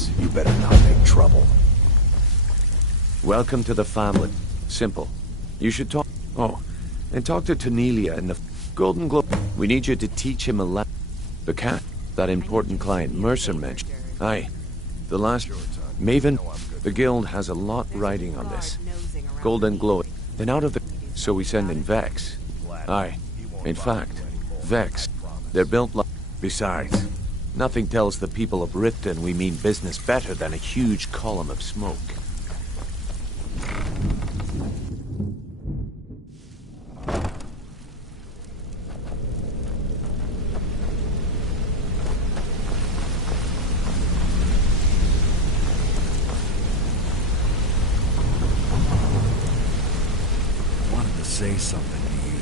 boss. You better not make trouble. Welcome to the family. Simple. You should talk... Oh, and talk to Tanelia in the Golden Globe. We need you to teach him a lesson. The cat, that important client Mercer mentioned. Aye. The last... Maven, the guild has a lot riding on this. Golden Glow. Then out of the... So we send in Vex. Aye. In fact, Vex. They're built like... Besides, nothing tells the people of Riften we mean business better than a huge column of smoke. Wanted to say something to you.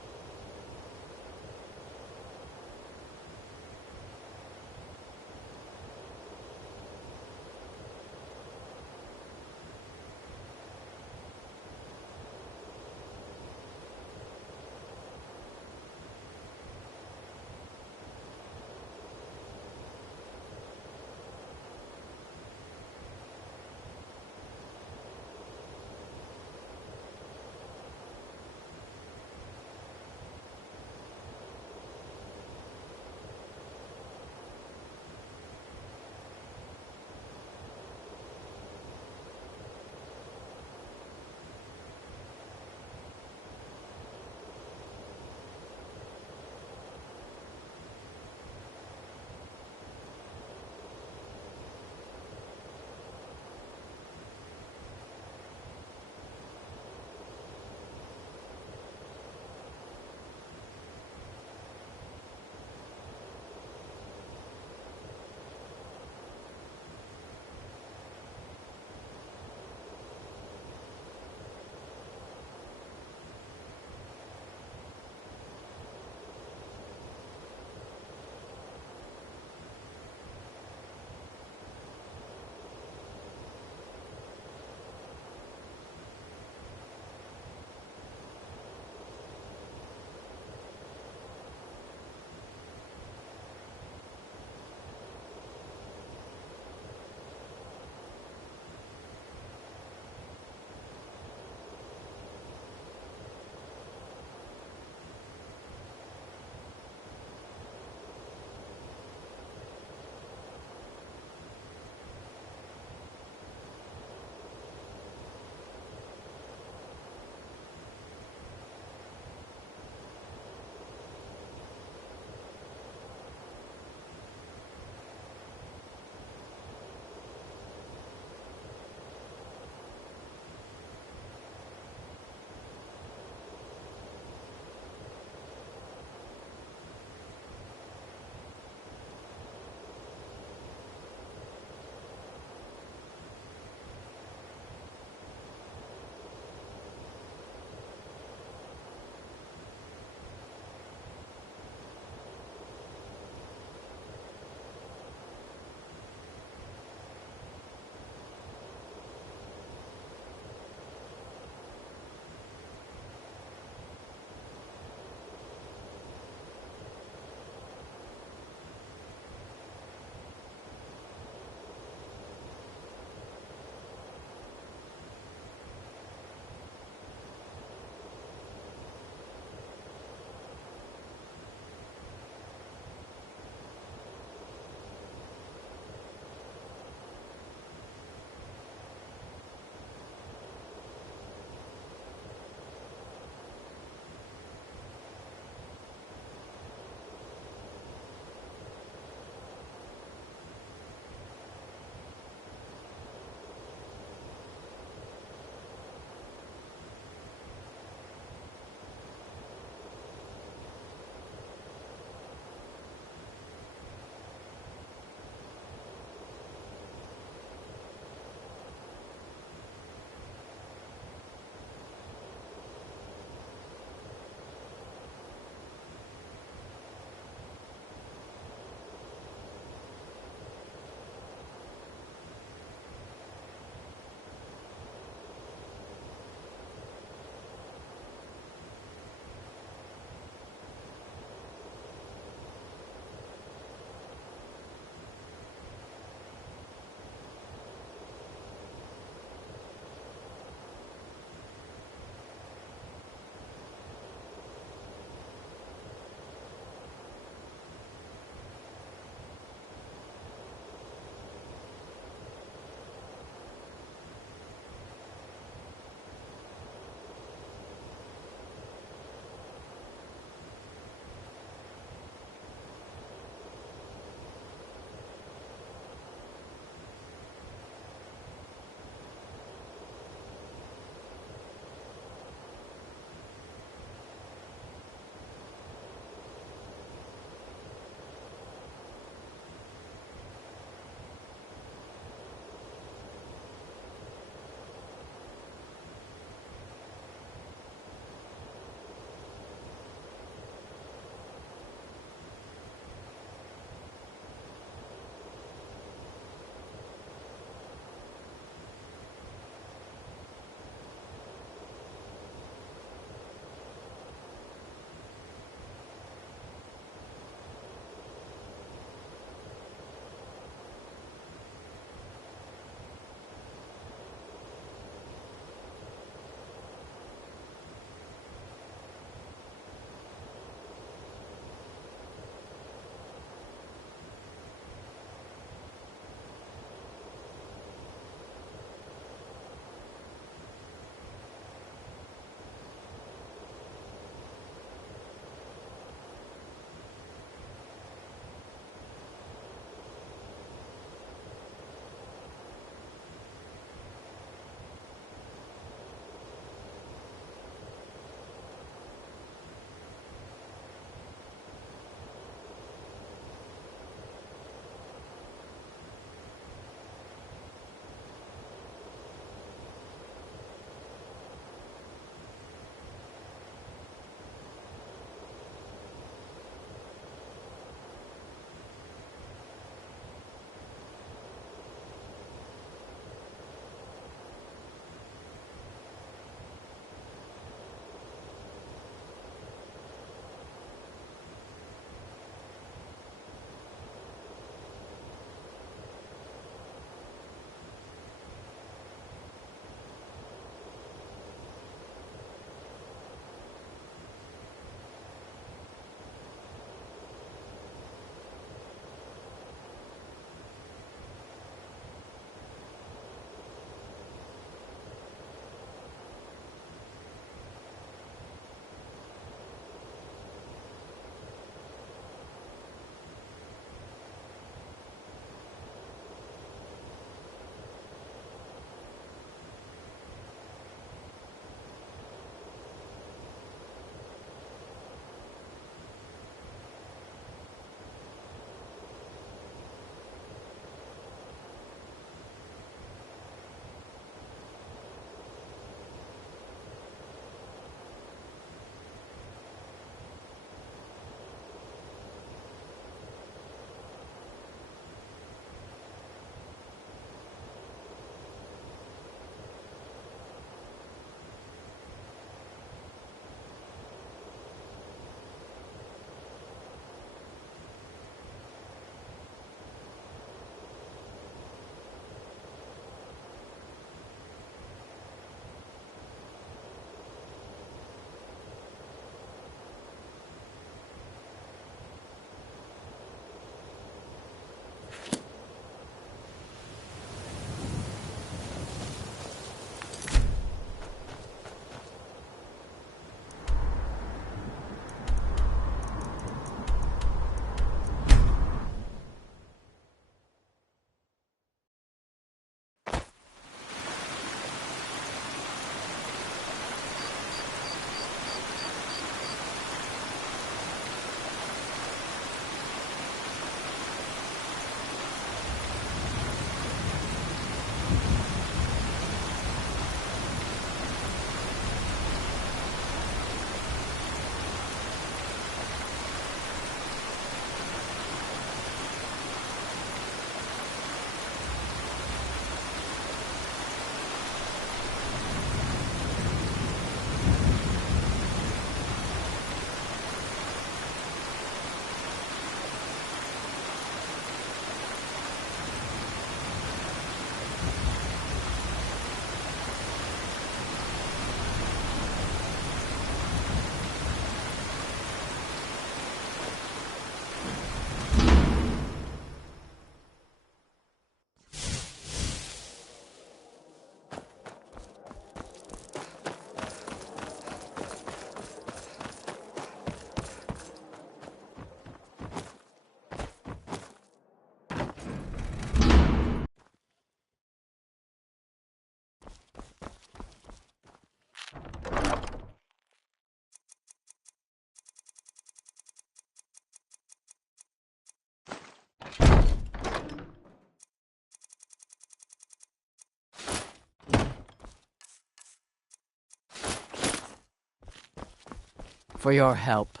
for your help.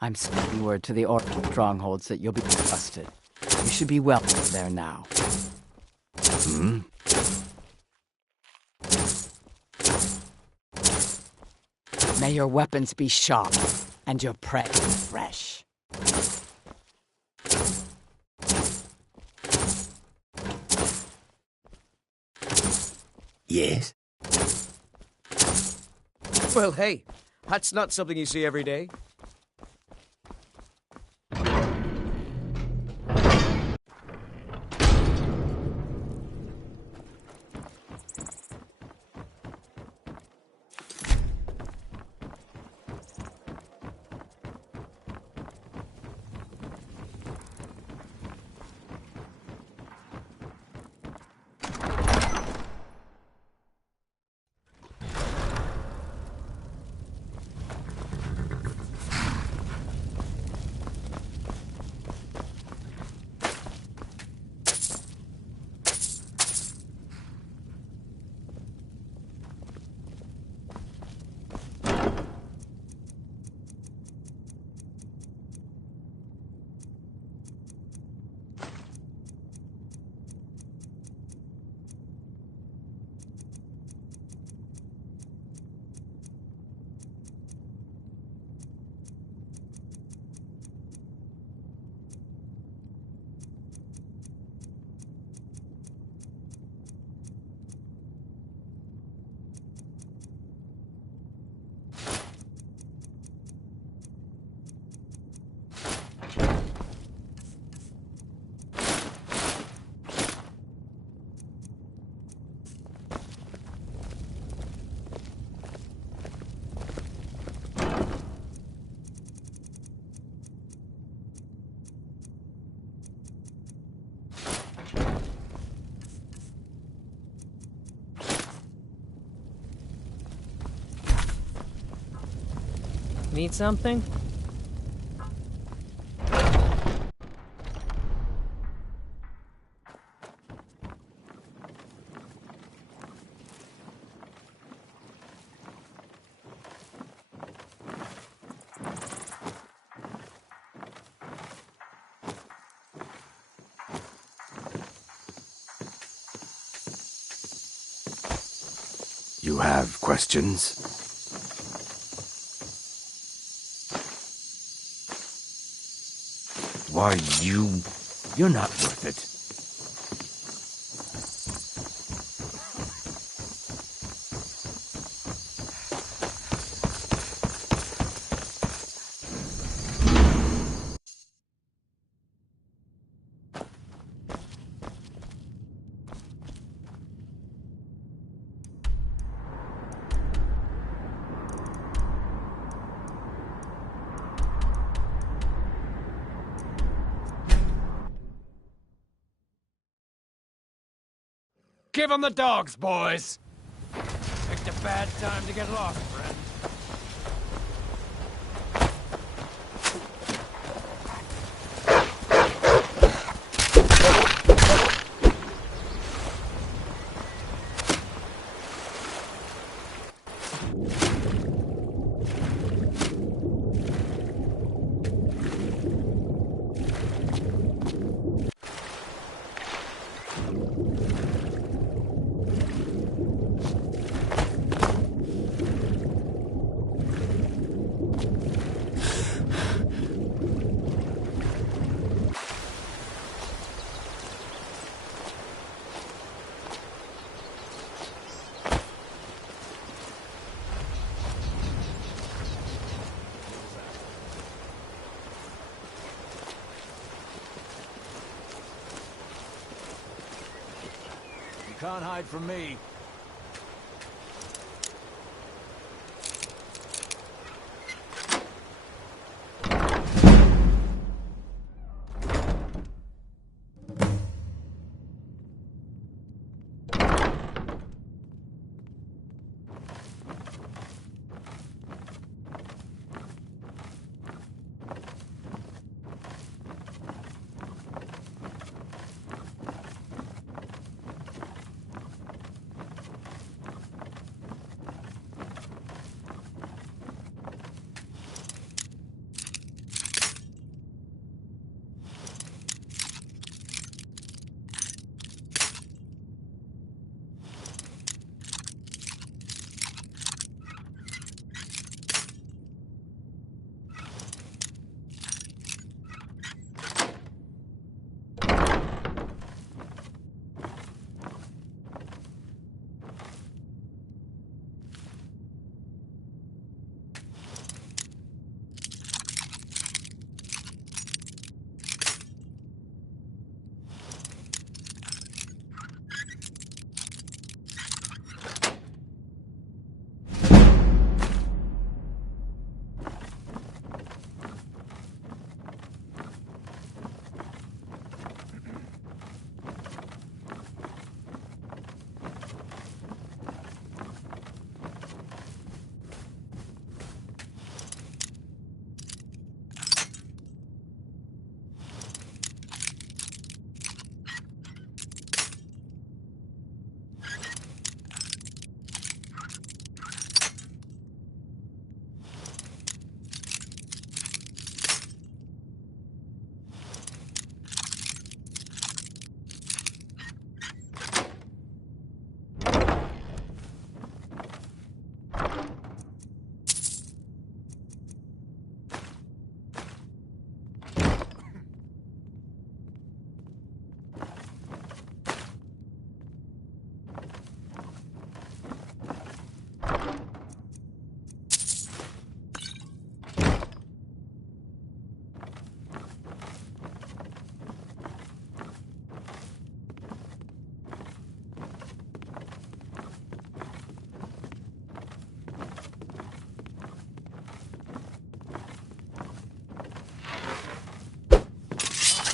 I'm sending word to the Orc strongholds that you'll be trusted. You should be welcome there now. Hmm? May your weapons be sharp and your prey fresh. Yes? Well, hey, that's not something you see every day. Need something? You have questions? Why, you're not worth it. Give 'em the dogs, boys! Picked a bad time to get lost, friend. You can't hide from me.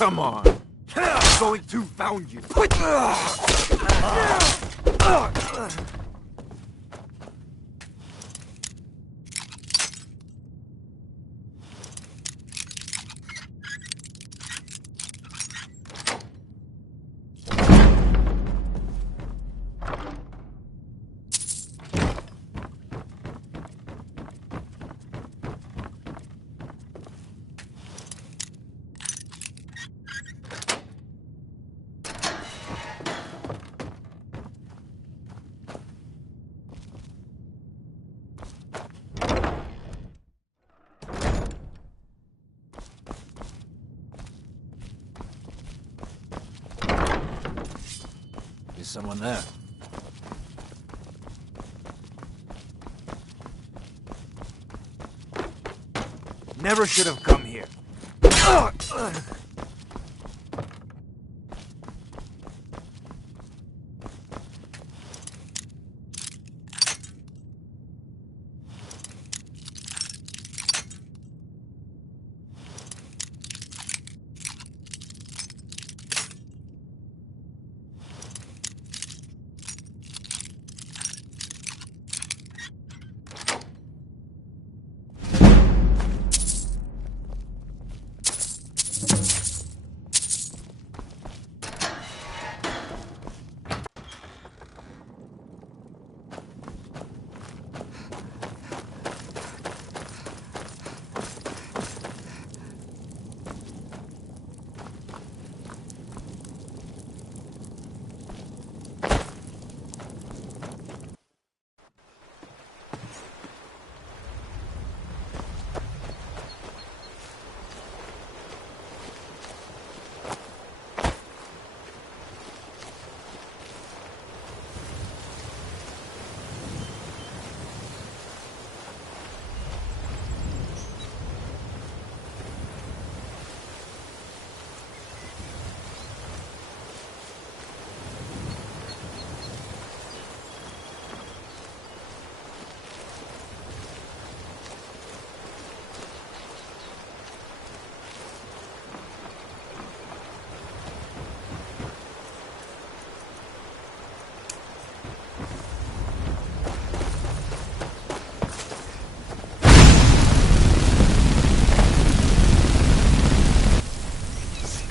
Come on. I'm going to found you. Is someone there? Never should have come here.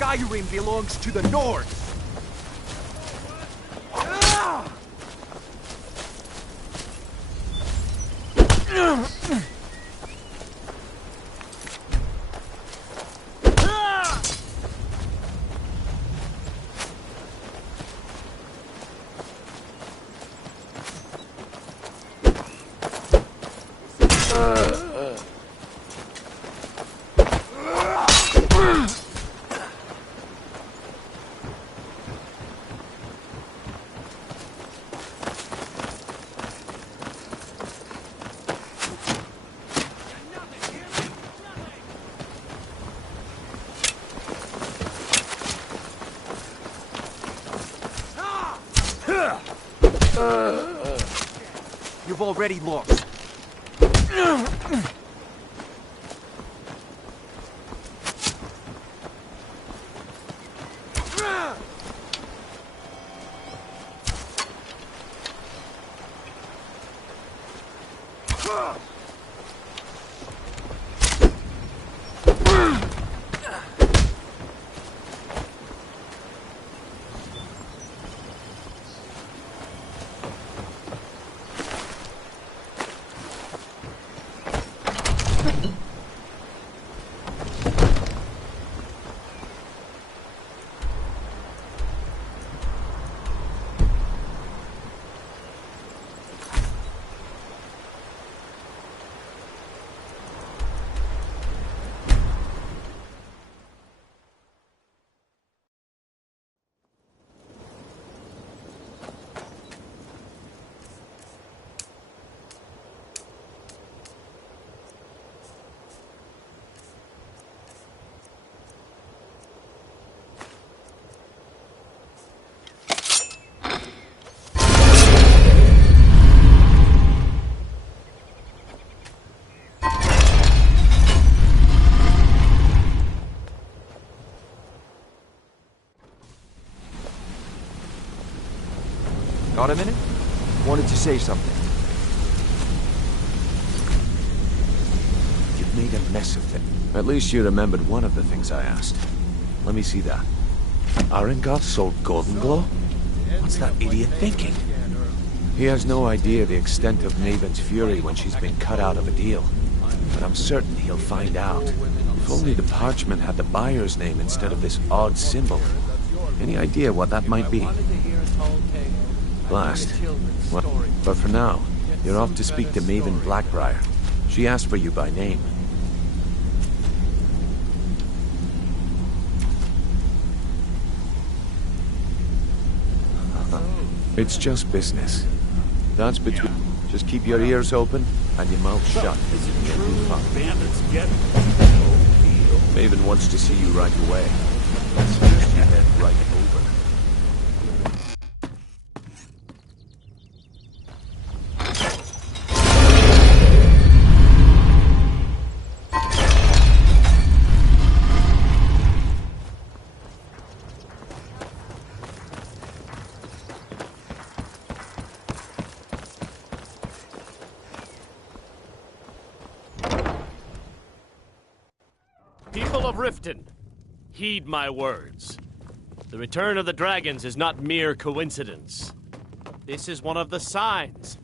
Skyrim belongs to the North! You've already lost. Got a minute? Wanted to say something. You've made a mess of it. At least you remembered one of the things I asked. Let me see that. Arengoth sold Golden Glow? What's that idiot thinking? He has no idea the extent of Maven's fury when she's been cut out of a deal. But I'm certain he'll find out. If only the parchment had the buyer's name instead of this odd symbol. Any idea what that might be? Blast. Well, but for now, you're off to speak to Maven Blackbriar. She asked for you by name. It's just business. That's between... Just keep your ears open and your mouth shut. Is it true bandits get Maven wants to see you right away. Let's just head right over. People of Riften, heed my words. The return of the dragons is not mere coincidence. This is one of the signs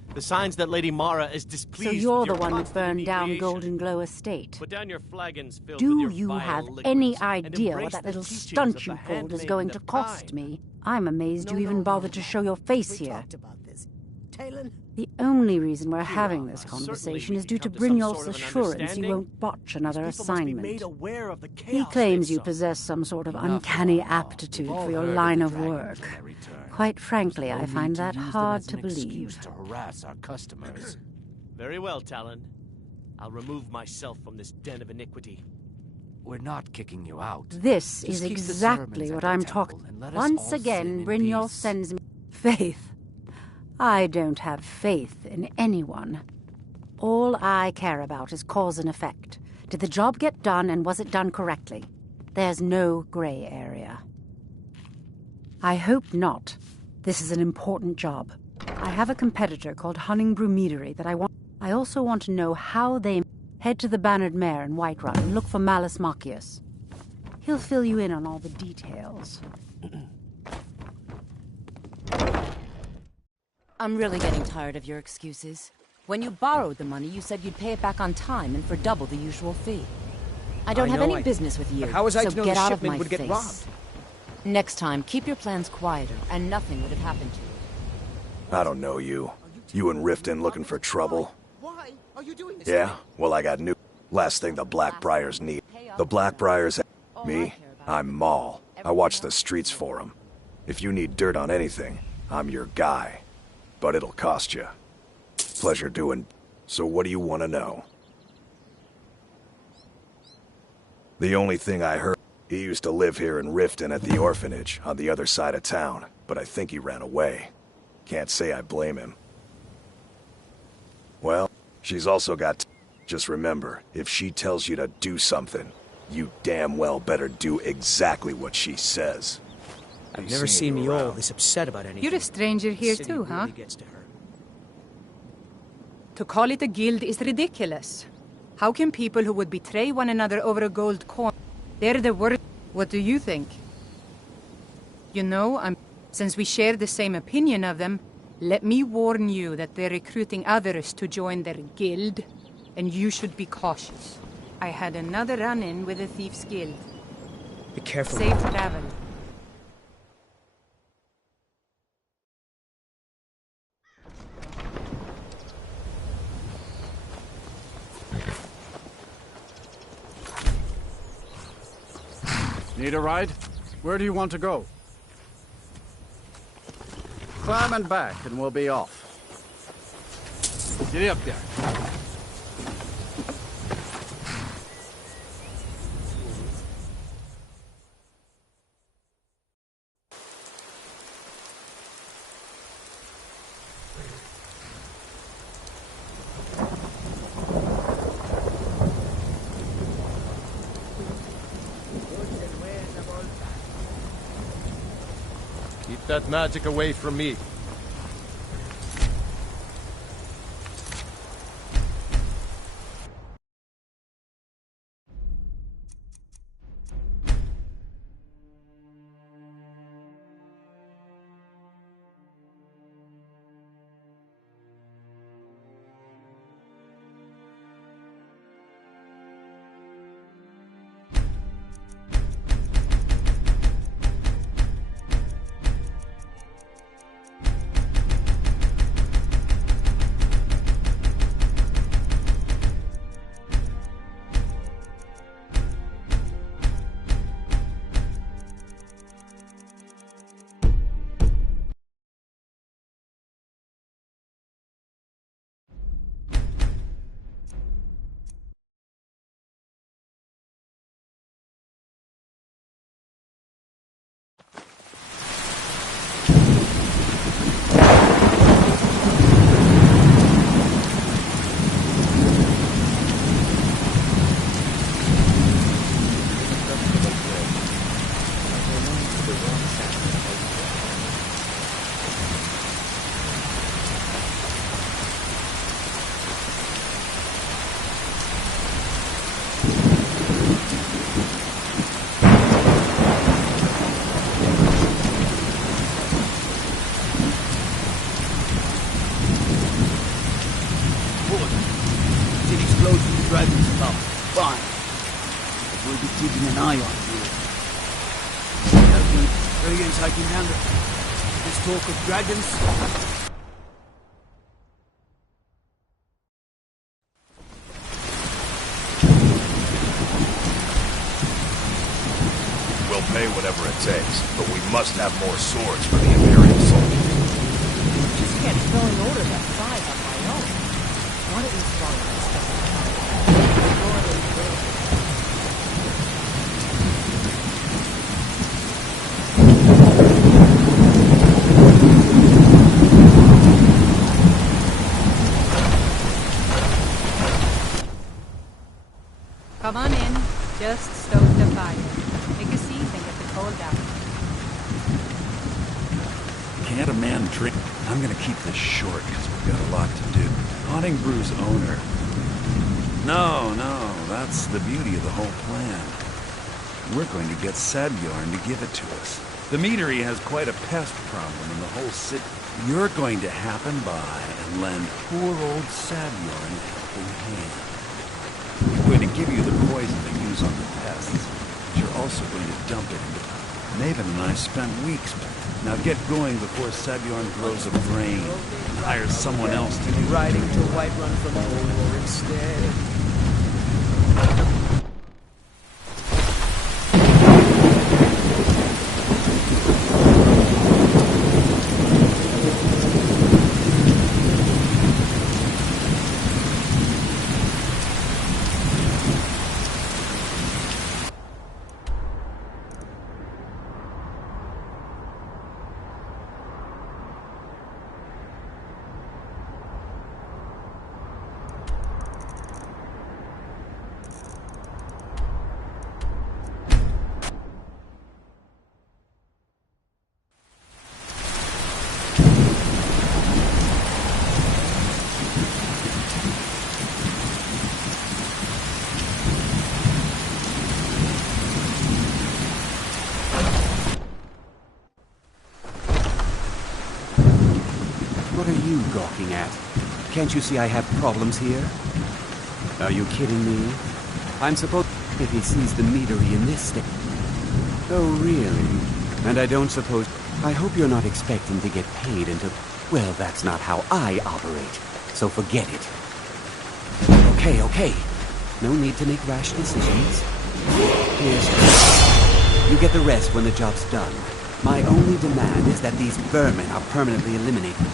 that Lady Mara is displeased So with you're your the one who constant burned down inebriation. Golden Glow Estate. Put down your flagons filled with Do your you vile have liquids, any and idea embrace what that the little teachings stunt of you the pulled is handmaiden going to of cost time. me? I'm amazed you even bothered to show your face We here. talked about this. Talon? The only reason we're having this Certainly conversation we is can due to come to some Brynjolf's sort of an assurance you understanding. won't botch another People must be made assignment. aware of the He chaos claims they you sow. possess some sort of Enough uncanny now. aptitude We've all for your heard line the of dragons work. when they return. Quite frankly, There's I no find need that use them hard as to an excuse believe. to harass our customers. Very well, Talon. I'll remove myself from this den of iniquity. We're not kicking you out. This Just is keep the exactly sermons what at the I'm temple talking. and let us Once all again, sin in Brynjolf peace. sends me faith. I don't have faith in anyone. All I care about is cause and effect. Did the job get done, and was it done correctly? There's no gray area. I hope not. This is an important job. I have a competitor called Hunningbrew Meadery that I want. I also want to know how they head to the Bannered Mare in Whiterun and look for Malus Machius. He'll fill you in on all the details. I'm really getting tired of your excuses. When you borrowed the money, you said you'd pay it back on time and for double the usual fee. I don't have any business with you, But how was I so to know get the out of shipment my would get face. robbed? Next time, keep your plans quieter, and nothing would have happened to you. I don't know you. You and Riften looking for trouble? Why are you doing this? Yeah? Well, I got new. Last thing the Blackbriars need. The Blackbriars... Me? I'm Maul. I watch the streets for 'em. If you need dirt on anything, I'm your guy. But it'll cost you. Pleasure doing... So what do you want to know? The only thing I heard... He used to live here in Riften at the orphanage on the other side of town, but I think he ran away. Can't say I blame him. Well, she's also got... Just remember, if she tells you to do something, you damn well better do exactly what she says. I've never seen me all this upset about anything. You're a stranger here The city too, huh? really gets to her. To call it a guild is ridiculous. How can people who would betray one another over a gold coin? They're the worst. What do you think? You know, since we share the same opinion of them, let me warn you that they're recruiting others to join their guild, and you should be cautious. I had another run-in with a Thieves' Guild. Be careful. Safe travel. Need a ride? Where do you want to go? Climb and back, and we'll be off. Get up there. Keep that magic away from me. experience I can handle. This talk of dragons. We'll pay whatever it takes, but we must have more swords for the Imperial soldiers. Just can't fill an order that size on my own. Why don't you start with this Come on in. Just stoke the fire. Take a seat and get the cold out. Can't a man drink? I'm gonna keep this short because we've got a lot to do. Haunting Brew's owner. No, that's the beauty of the whole plan. We're going to get Sabjorn to give it to us. The meadery has quite a pest problem in the whole city. You're going to happen by and lend poor old Sabjorn a helping hand. I'm going to give you the poison they use on the pests, but you're also going to dump it into... Maven and I spent weeks... Now get going before Sabjorn grows a brain and hires someone else to do... Riding to Whiterun from War instead. What are you gawking at? Can't you see I have problems here? Are you kidding me? I'm supposed... if he sees the meadery in this state... Oh, really? And I don't suppose... I hope you're not expecting to get paid until... Well, that's not how I operate, so forget it. Okay. No need to make rash decisions. Here's... You get the rest when the job's done. My only demand is that these vermin are permanently eliminated.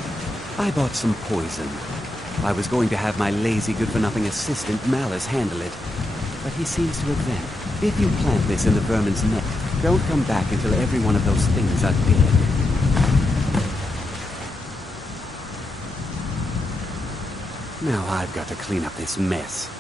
I bought some poison. I was going to have my lazy, good-for-nothing assistant Malice handle it, but he seems to have vanished. If you plant this in the vermin's neck, don't come back until every one of those things are dead. Now I've got to clean up this mess.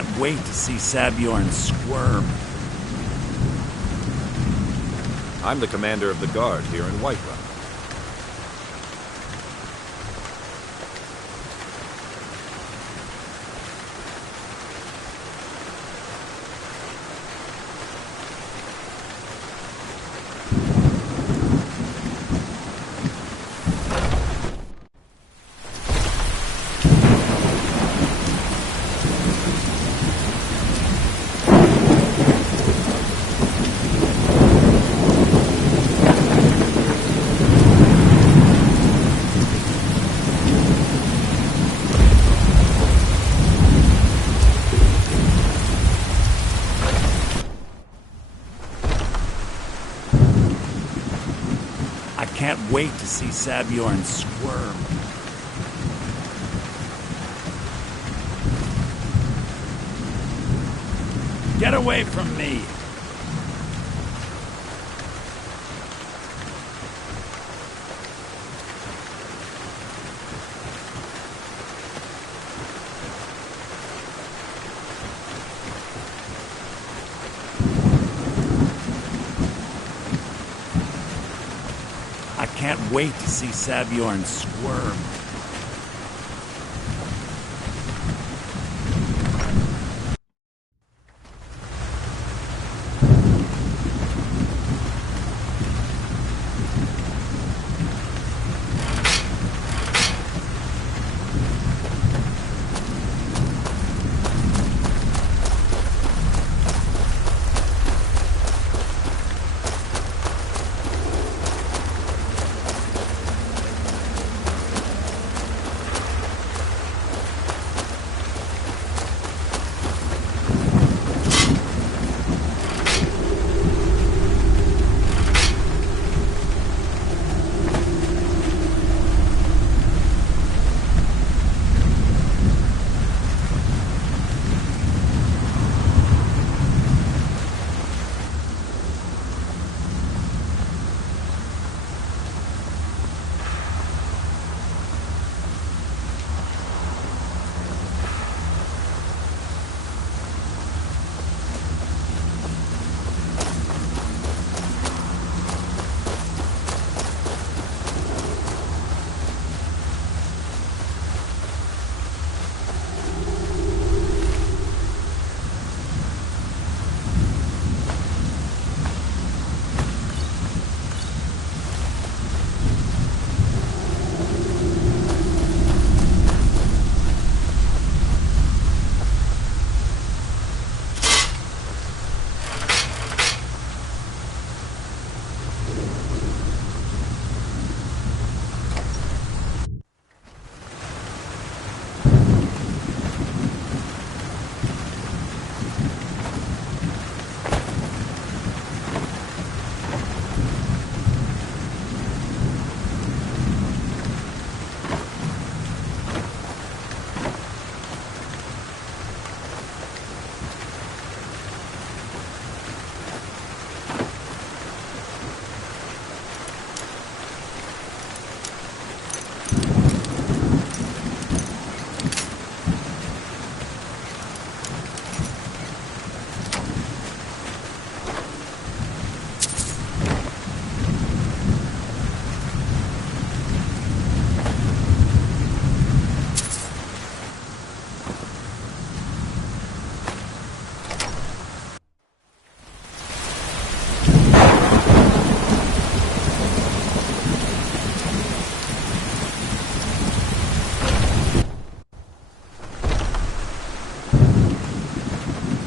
can't wait to see Sabjorn squirm. I'm the commander of the guard here in Whiterun. Can't wait to see Sabjorn squirm. Get away from me! Can't wait to see Sabjorn squirm.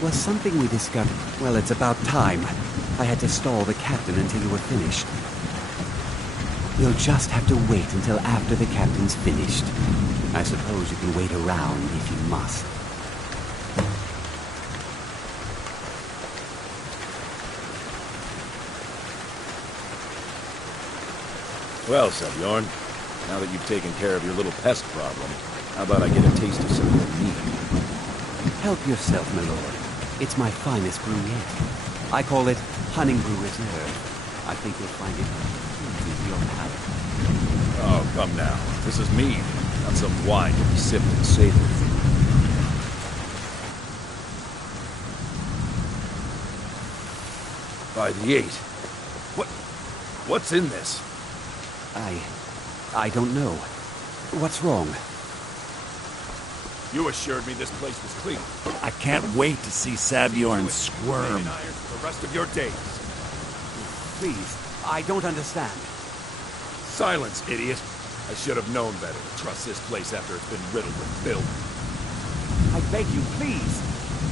Was something we discovered? Well, it's about time. I had to stall the captain until you were finished. You'll just have to wait until after the captain's finished. I suppose you can wait around if you must. Well, Sabjorn, now that you've taken care of your little pest problem, how about I get a taste of some of your meat? Help yourself, my lord. It's my finest brew yet. I call it Hunting Brew Reserve. I think you'll find it pleasing to your palate. Oh, come now. This is mead, not some wine to be sipped and savored. By the 8. What's in this? I don't know. What's wrong? You assured me this place was clean. I can't wait to see Sabjorn squirm. For the rest of your days. Please, I don't understand. Silence, idiot. I should have known better to trust this place after it's been riddled with filth. I beg you, please.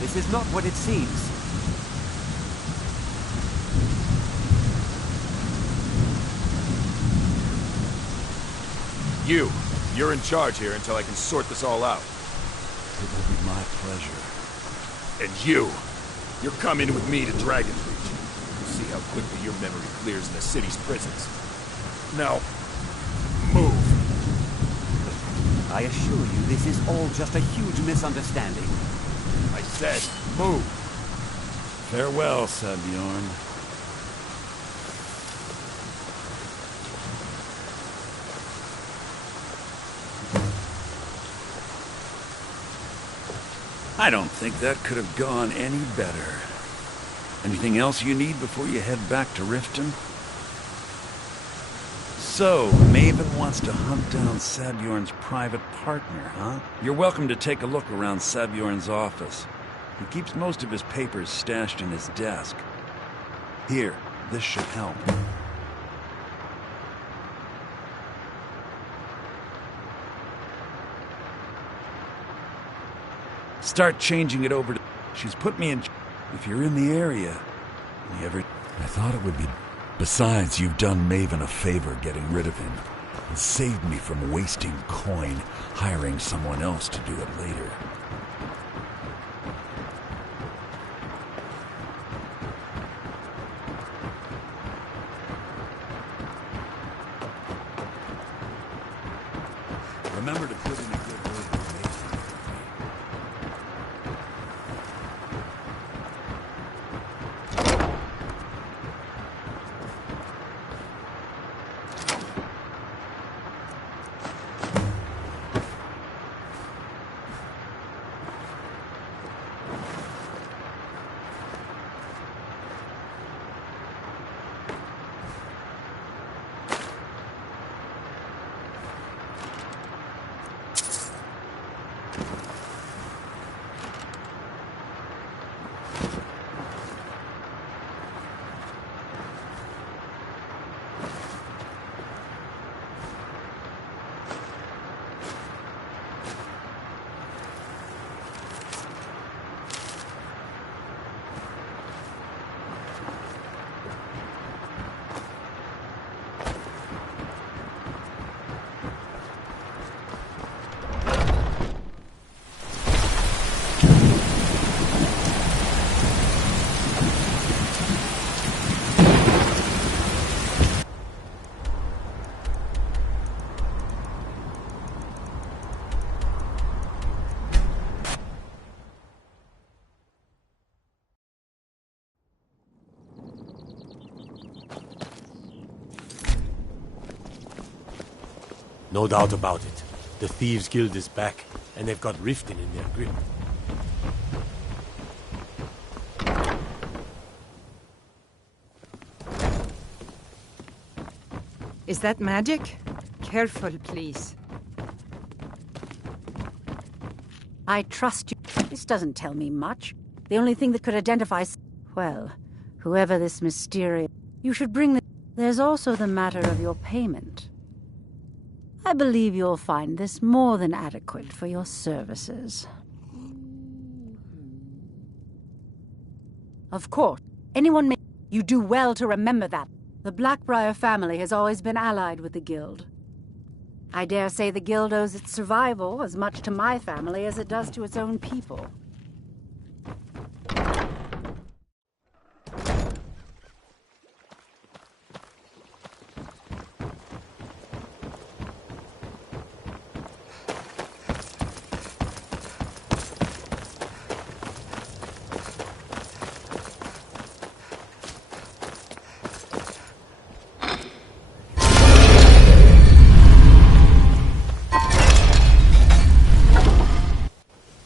This is not what it seems. You're in charge here until I can sort this all out. It will be my pleasure. And you're coming with me to Dragonreach. We'll see how quickly your memory clears in the city's prisons. Now, move. I assure you, this is all just a huge misunderstanding. I said, move. Farewell, Sabjorn. I don't think that could have gone any better. Anything else you need before you head back to Riften? So, Maven wants to hunt down Sabjorn's private partner, huh? You're welcome to take a look around Sabjorn's office. He keeps most of his papers stashed in his desk. Here, this should help. Start changing it over to... She's put me in... If you're in the area, and you ever... I thought it would be... Besides, you've done Maven a favor getting rid of him, and saved me from wasting coin hiring someone else to do it later. Remember to put in a good word for Maven. No doubt about it. The Thieves' Guild is back, and they've got Riften in their grip. Is that magic? Careful, please. I trust you. This doesn't tell me much. The only thing that could identify... Well, whoever this mysterious... You should bring the... There's also the matter of your payment. I believe you'll find this more than adequate for your services. Of course, anyone may... You do well to remember that. The Blackbriar family has always been allied with the Guild. I dare say the Guild owes its survival as much to my family as it does to its own people.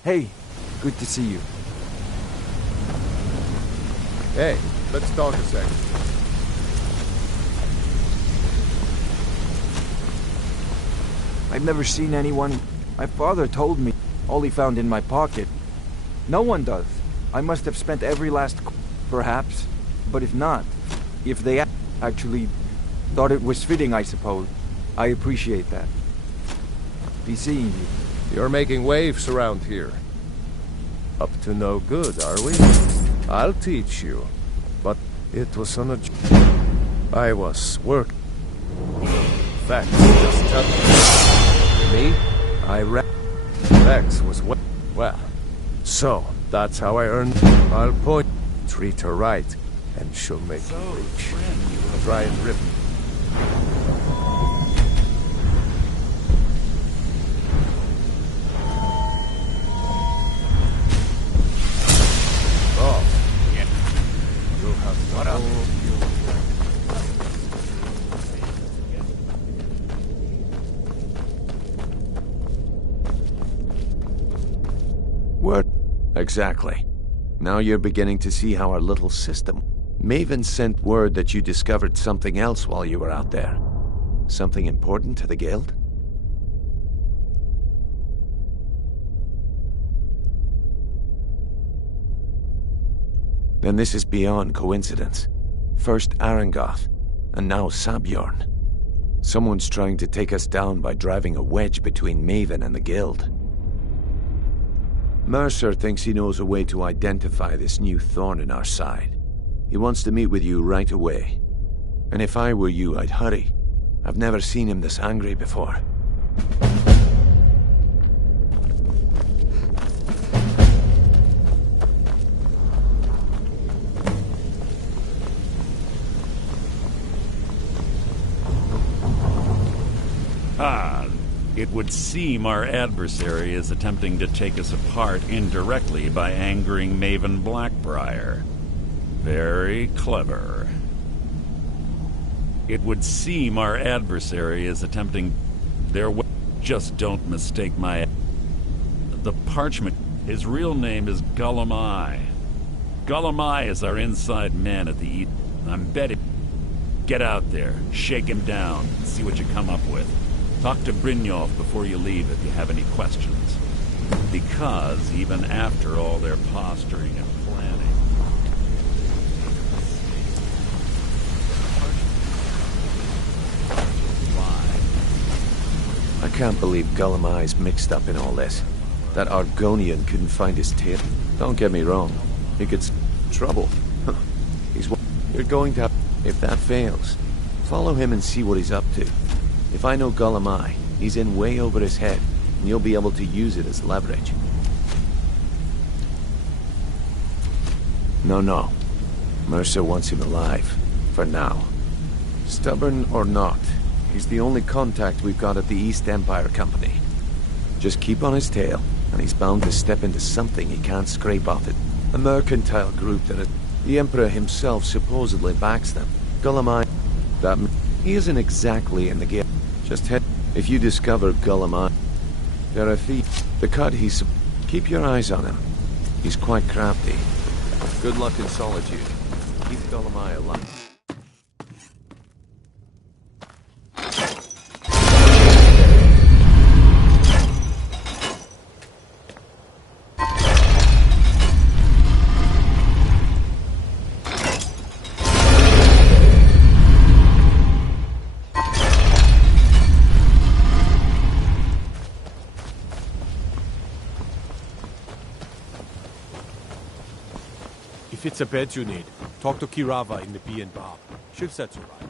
Hey, good to see you. Hey, let's talk a sec. I've never seen anyone. My father told me all he found in my pocket. No one does. I must have spent every last perhaps. But if not, if they actually thought it was fitting, I suppose. I appreciate that. Be seeing you. You're making waves around here. Up to no good, are we? I'll teach you. But it was on a... I was working. Vex just touched me. I ran. Vex was well. So, that's how I earned... I'll point... Treat her right, and she'll make you rich. Try and rip... What? Exactly. Now you're beginning to see how our little system... Maven sent word that you discovered something else while you were out there. Something important to the guild? Then this is beyond coincidence. First Arangoth, and now Sabjorn. Someone's trying to take us down by driving a wedge between Maven and the guild. Mercer thinks he knows a way to identify this new thorn in our side. He wants to meet with you right away. And if I were you, I'd hurry. I've never seen him this angry before. It would seem our adversary is attempting to take us apart indirectly by angering Maven Blackbriar. Very clever. It would seem our adversary is attempting... Just don't mistake my... The parchment... His real name is Gullumai. Gullumai is our inside man at the... I'm betting... Get out there, shake him down, and see what you come up with. Talk to Brynjolf before you leave if you have any questions. Because even after all their posturing and planning... I can't believe Gullumai's mixed up in all this. That Argonian couldn't find his tail. Don't get me wrong. He could trouble. You're going to... If that fails, follow him and see what he's up to. If I know Gullumai, he's in way over his head, and you'll be able to use it as leverage. No. Mercer wants him alive. For now. Stubborn or not, he's the only contact we've got at the East Empire Company. Just keep on his tail, and he's bound to step into something he can't scrape off it. A mercantile group that the Emperor himself supposedly backs them. Gullumai... He isn't exactly in the game. Just head... If you discover Gullumai... They're a thief. The cut he's... Keep your eyes on him. He's quite crafty. Good luck in solitude. Keep Gullumai alive. If it's a bed you need, talk to Kirava in the B&Bar. She'll set you right.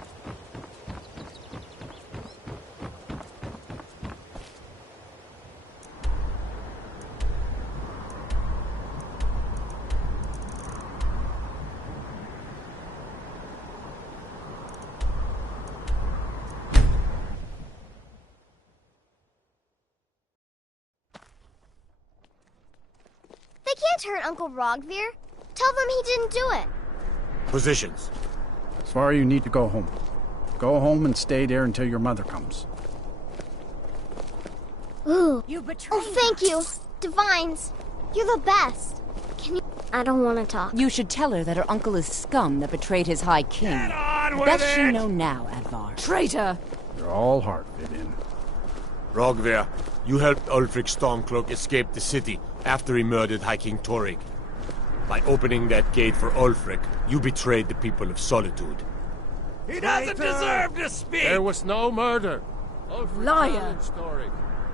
They can't hurt Uncle Rogvir. Tell them he didn't do it. Positions. Svar, you need to go home. Go home and stay there until your mother comes. Ooh. You betrayed. Oh, thank you. Divines. You're the best. Can you... I don't want to talk. You should tell her that her uncle is scum that betrayed his High King. Get on with Best she it! know now, Advar. Traitor! You're all heart fit in. Rogver, you helped Ulfric Stormcloak escape the city after he murdered High King Torrig. By opening that gate for Ulfric, you betrayed the people of Solitude. He doesn't deserve to speak! There was no murder. Ulfric Liar. challenged Torrig.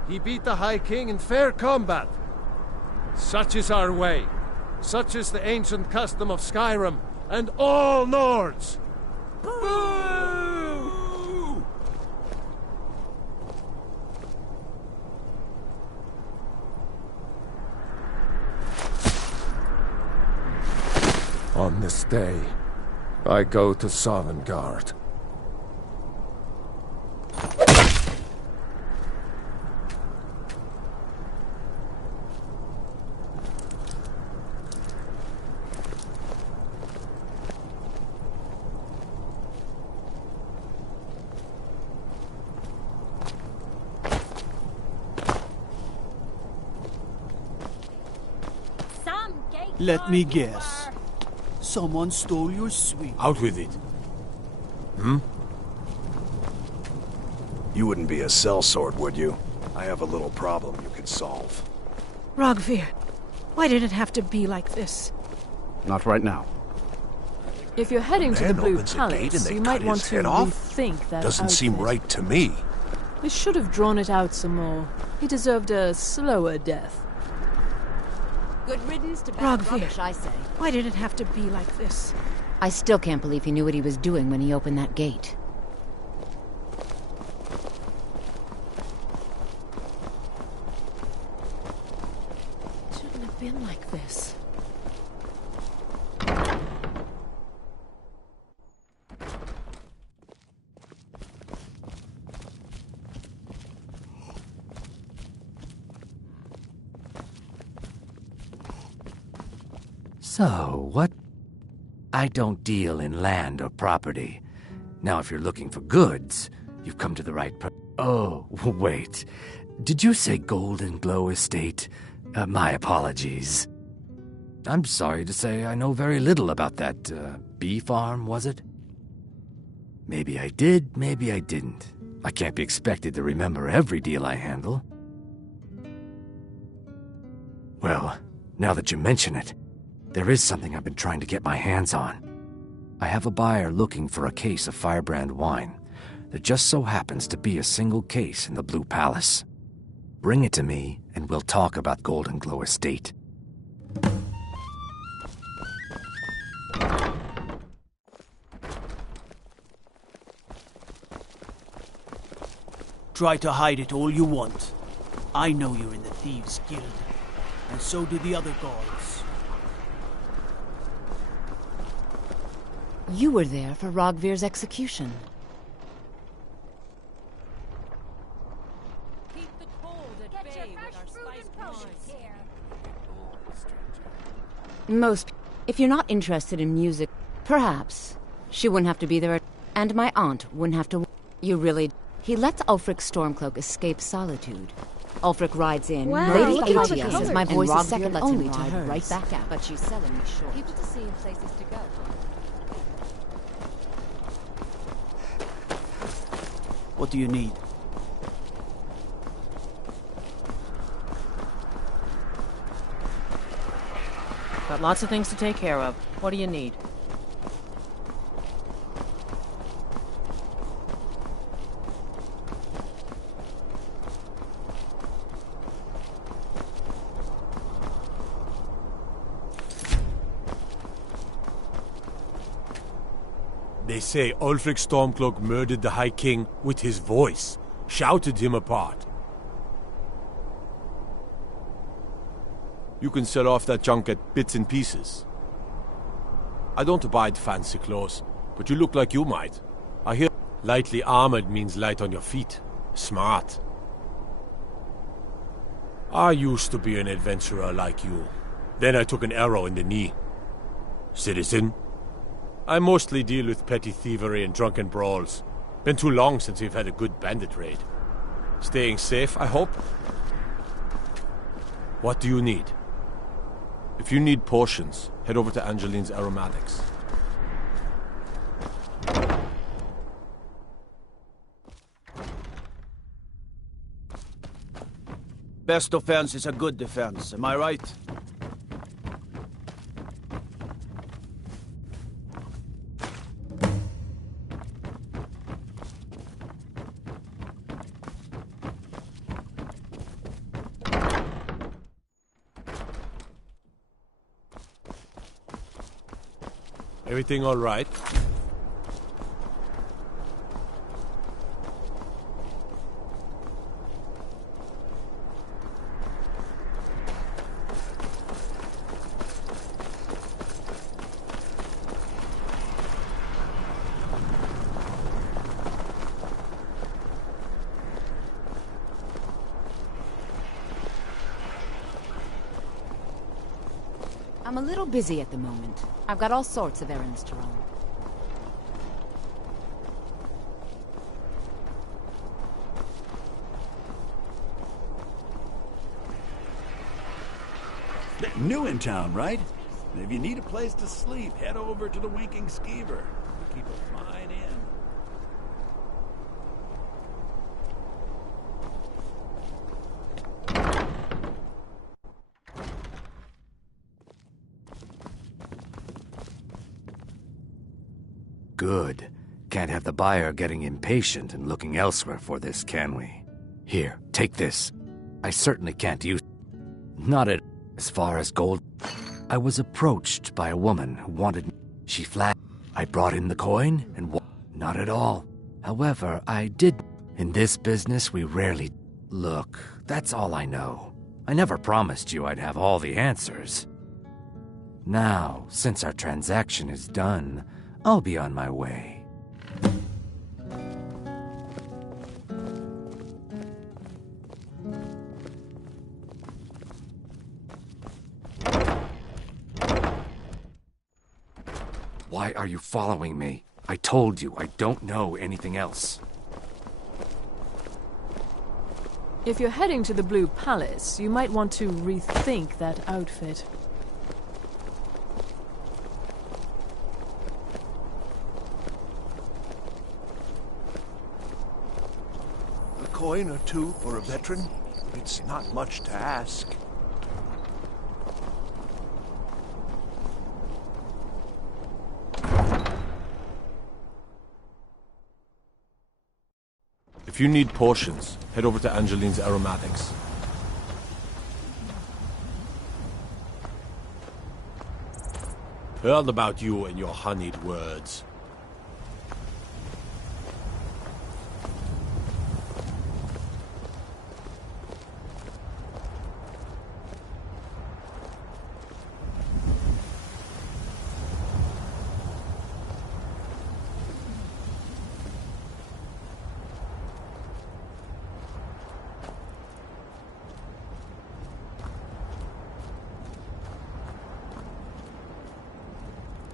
He beat the High King in fair combat. Such is our way. Such is the ancient custom of Skyrim and all Nords. Boo! On this day, I go to Sovngarde. Let me guess. Someone stole your sweet. Out with it. Hmm? You wouldn't be a sellsword, would you? I have a little problem you could solve. Rogvir, why did it have to be like this? Not right now. If you're heading to the Man Blue opens a gate and Palace, they you cut might want his to head off? rethink that Doesn't seem outfit. right to me. They should have drawn it out some more. He deserved a slower death. Good riddance to bad Rogvir, rubbish, I say. why did it have to be like this? I still can't believe he knew what he was doing when he opened that gate. It shouldn't have been like this. So, what? I don't deal in land or property. Now, if you're looking for goods, you've come to the right Oh, wait. Did you say Golden Glow Estate? My apologies. I'm sorry to say I know very little about that, bee farm, was it? Maybe I did, maybe I didn't. I can't be expected to remember every deal I handle. Well, now that you mention it, there is something I've been trying to get my hands on. I have a buyer looking for a case of Firebrand wine. There just so happens to be a single case in the Blue Palace. Bring it to me, and we'll talk about Golden Glow Estate. Try to hide it all you want. I know you're in the Thieves' Guild, and so do the other guards. You were there for Rogvir's execution. Most, if you're not interested in music, perhaps. She wouldn't have to be there, and my aunt wouldn't have to. You really. He lets Ulfric Stormcloak escape Solitude. Ulfric rides in. Wow, Lady look at all the Aetia says colors. my voice And is second Rogvir only lets to him hers. ride Right back out. But she's selling me short. People to see and places to go. What do you need? Got lots of things to take care of. What do you need? They say Ulfric Stormcloak murdered the High King with his voice, shouted him apart. You can sell off that junk at bits and pieces. I don't abide fancy clothes, but you look like you might. I hear lightly armored means light on your feet. Smart. I used to be an adventurer like you. Then I took an arrow in the knee. Citizen, I mostly deal with petty thievery and drunken brawls. Been too long since we've had a good bandit raid. Staying safe, I hope? What do you need? If you need potions, head over to Angeline's Aromatics. Best defense is a good defense, am I right? Everything all right? I'm a little busy at the moment. I've got all sorts of errands to run. New in town, right? If you need a place to sleep, head over to the Winking Skeever. We keep a fine inn. Good. Can't have the buyer getting impatient and looking elsewhere for this, can we? Here, take this. I certainly can't use... Not at... As far as gold... I was approached by a woman who wanted... She flashed... I brought in the coin and... Not at all. However, I did... In this business, we rarely... Look, that's all I know. I never promised you I'd have all the answers. Now, since our transaction is done, I'll be on my way. Why are you following me? I told you I don't know anything else. If you're heading to the Blue Palace, you might want to rethink that outfit. A coin or two for a veteran? It's not much to ask. If you need potions, head over to Angeline's Aromatics. Heard about you and your honeyed words.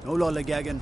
No lollygagging.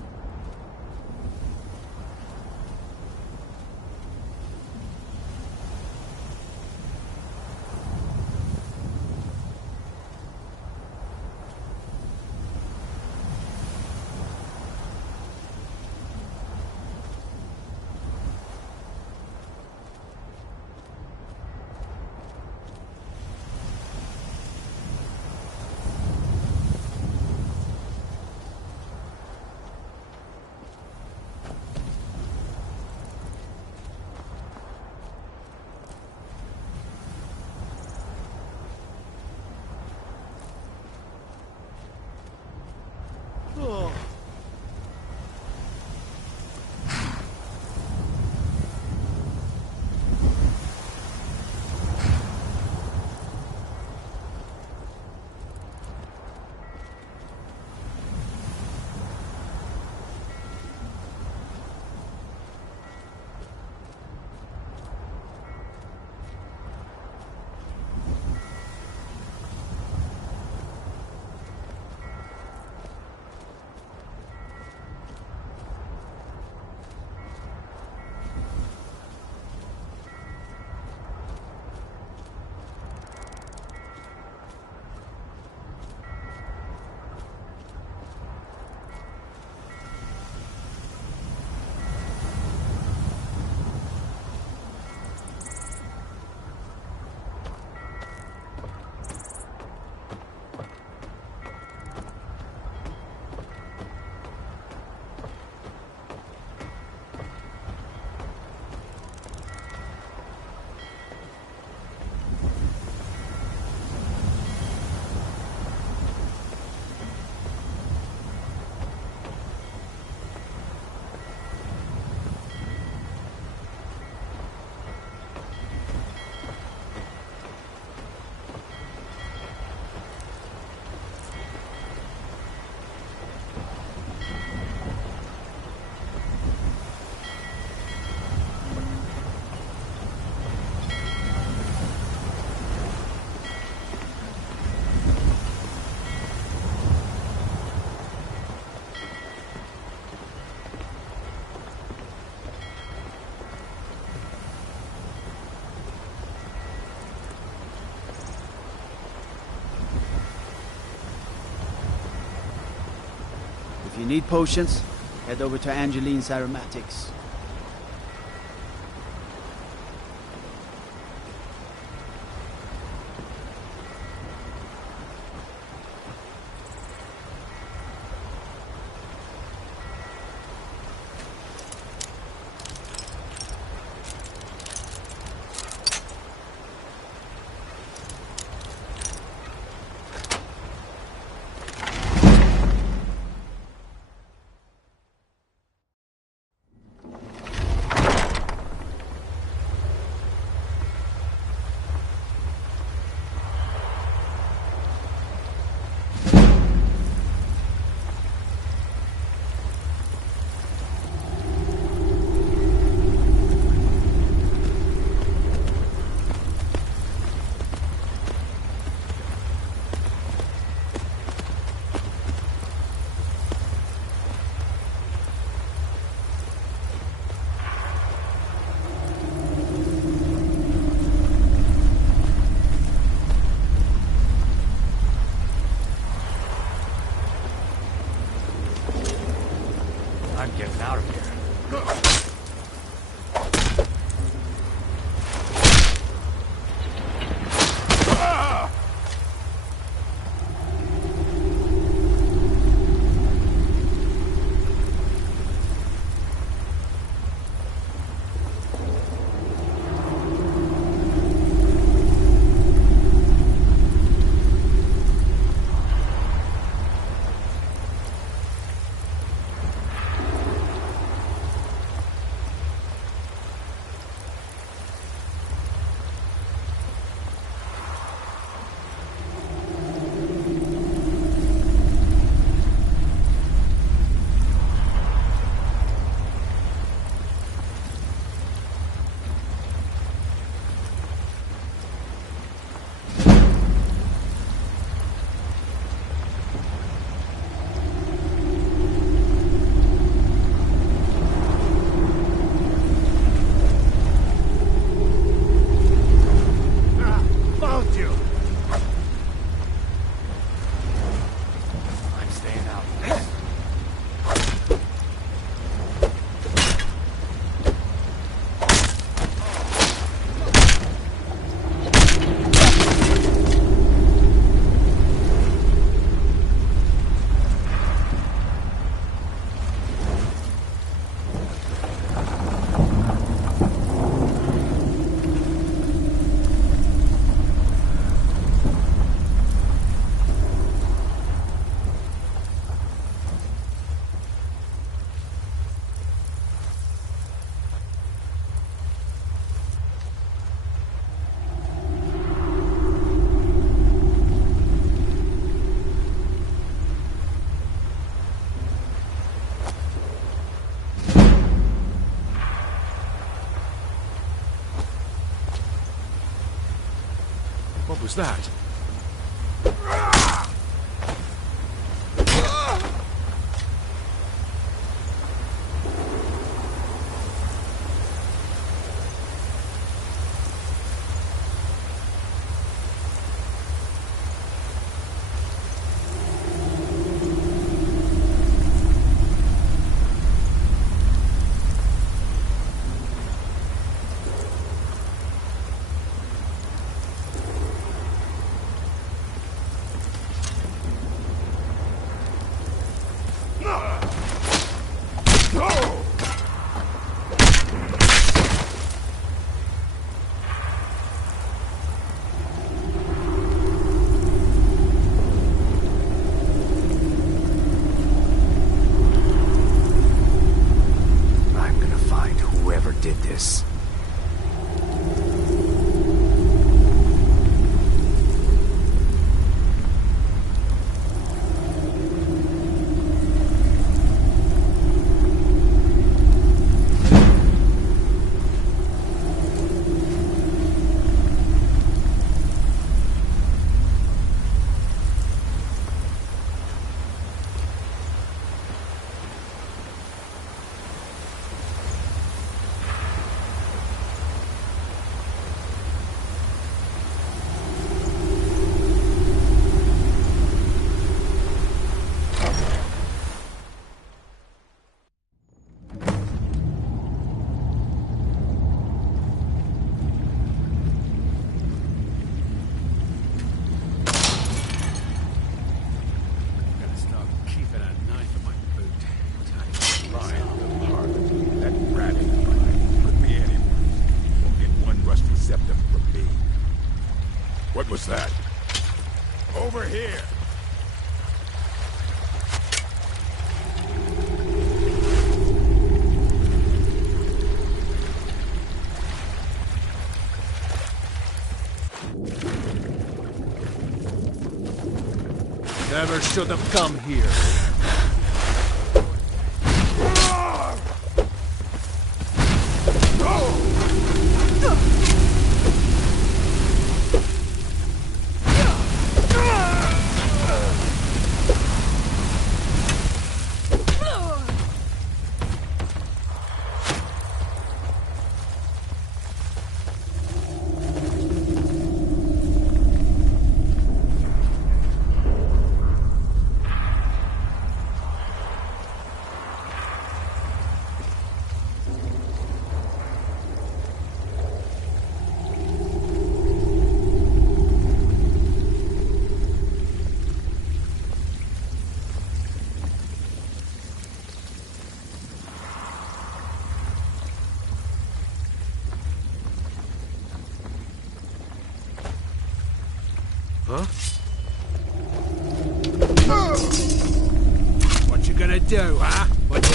Need potions? Head over to Angeline's Aromatics. I'm getting out of here. What was that? What was that? Over here! Never should have come here. Huh? What you gonna do, huh? What you...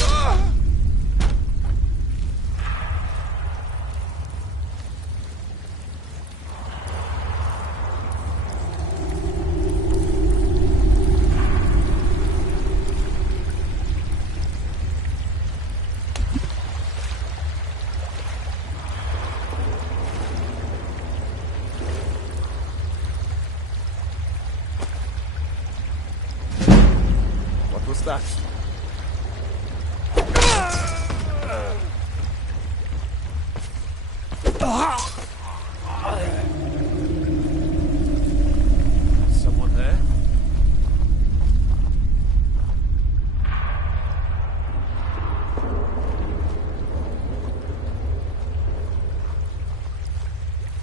What's that? Someone there?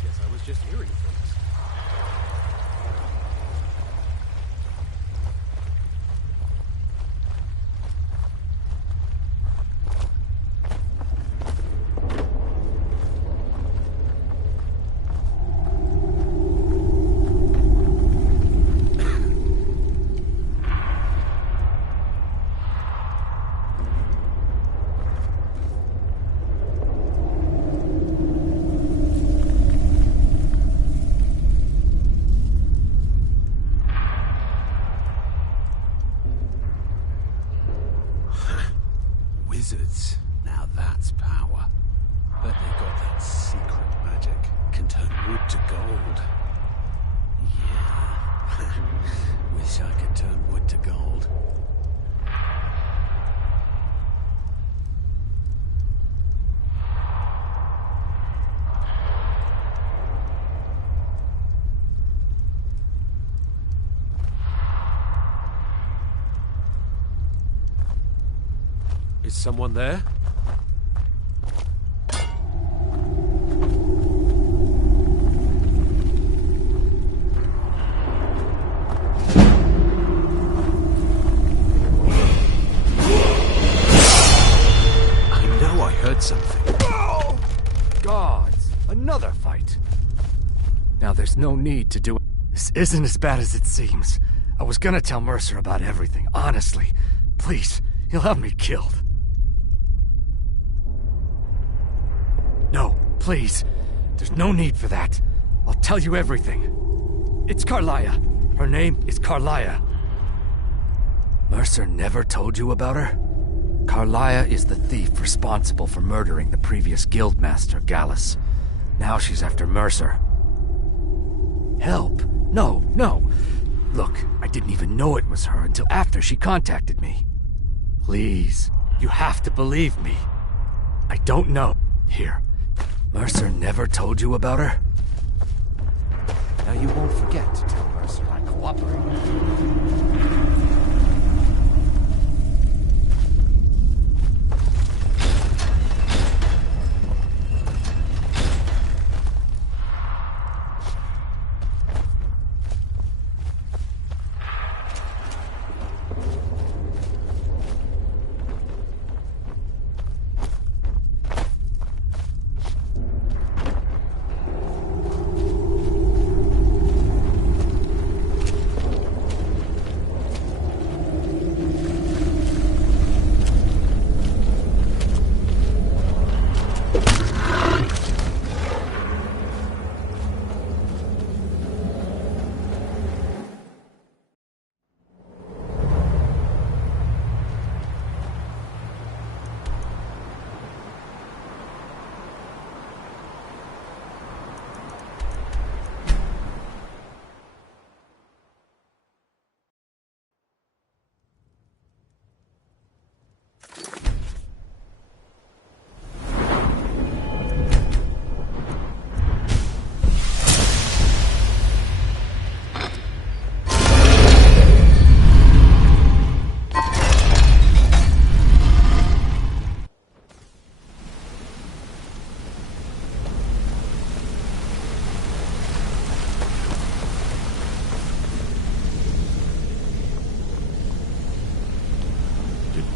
Guess I was just hearing things. Wizards. Now that's power. Bet they got that secret magic. Can turn wood to gold. Yeah. Wish I could turn wood to gold. Is someone there? I know I heard something. Gods! Another fight! Now there's no need to do it. This isn't as bad as it seems. I was gonna tell Mercer about everything, honestly. Please, he'll have me killed. No, please. There's no need for that. I'll tell you everything. It's Carlia. Her name is Carlia. Mercer never told you about her? Carlia is the thief responsible for murdering the previous guildmaster, Gallus. Now she's after Mercer. Help? No, no. Look, I didn't even know it was her until after she contacted me. Please, you have to believe me. I don't know. Here, Mercer never told you about her? Now you won't forget to tell Mercer I cooperate.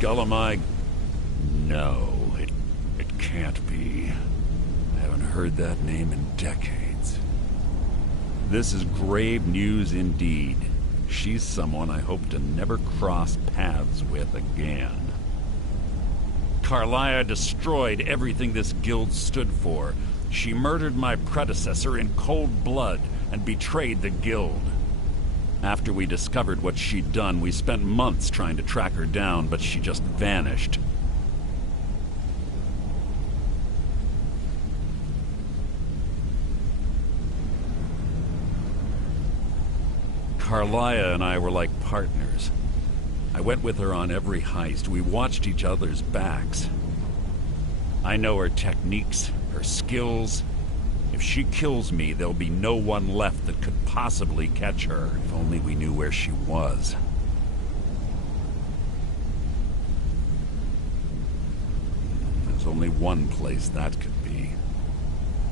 Sculamai? No, it can't be. I haven't heard that name in decades. This is grave news indeed. She's someone I hope to never cross paths with again. Carlia destroyed everything this guild stood for. She murdered my predecessor in cold blood and betrayed the guild. After we discovered what she'd done, we spent months trying to track her down, but she just vanished. Carlia and I were like partners. I went with her on every heist. We watched each other's backs. I know her techniques, her skills. If she kills me, there'll be no one left that could possibly catch her. If only we knew where she was. There's only one place that could be.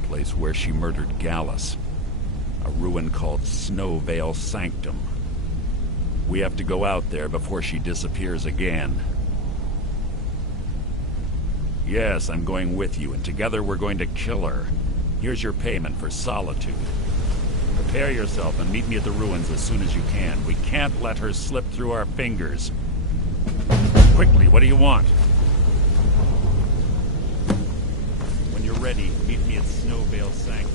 A place where she murdered Gallus. A ruin called Snowvale Sanctum. We have to go out there before she disappears again. Yes, I'm going with you, and together we're going to kill her. Here's your payment for solitude. Prepare yourself and meet me at the ruins as soon as you can. We can't let her slip through our fingers. Quickly, what do you want? When you're ready, meet me at Snowvale Sanctum.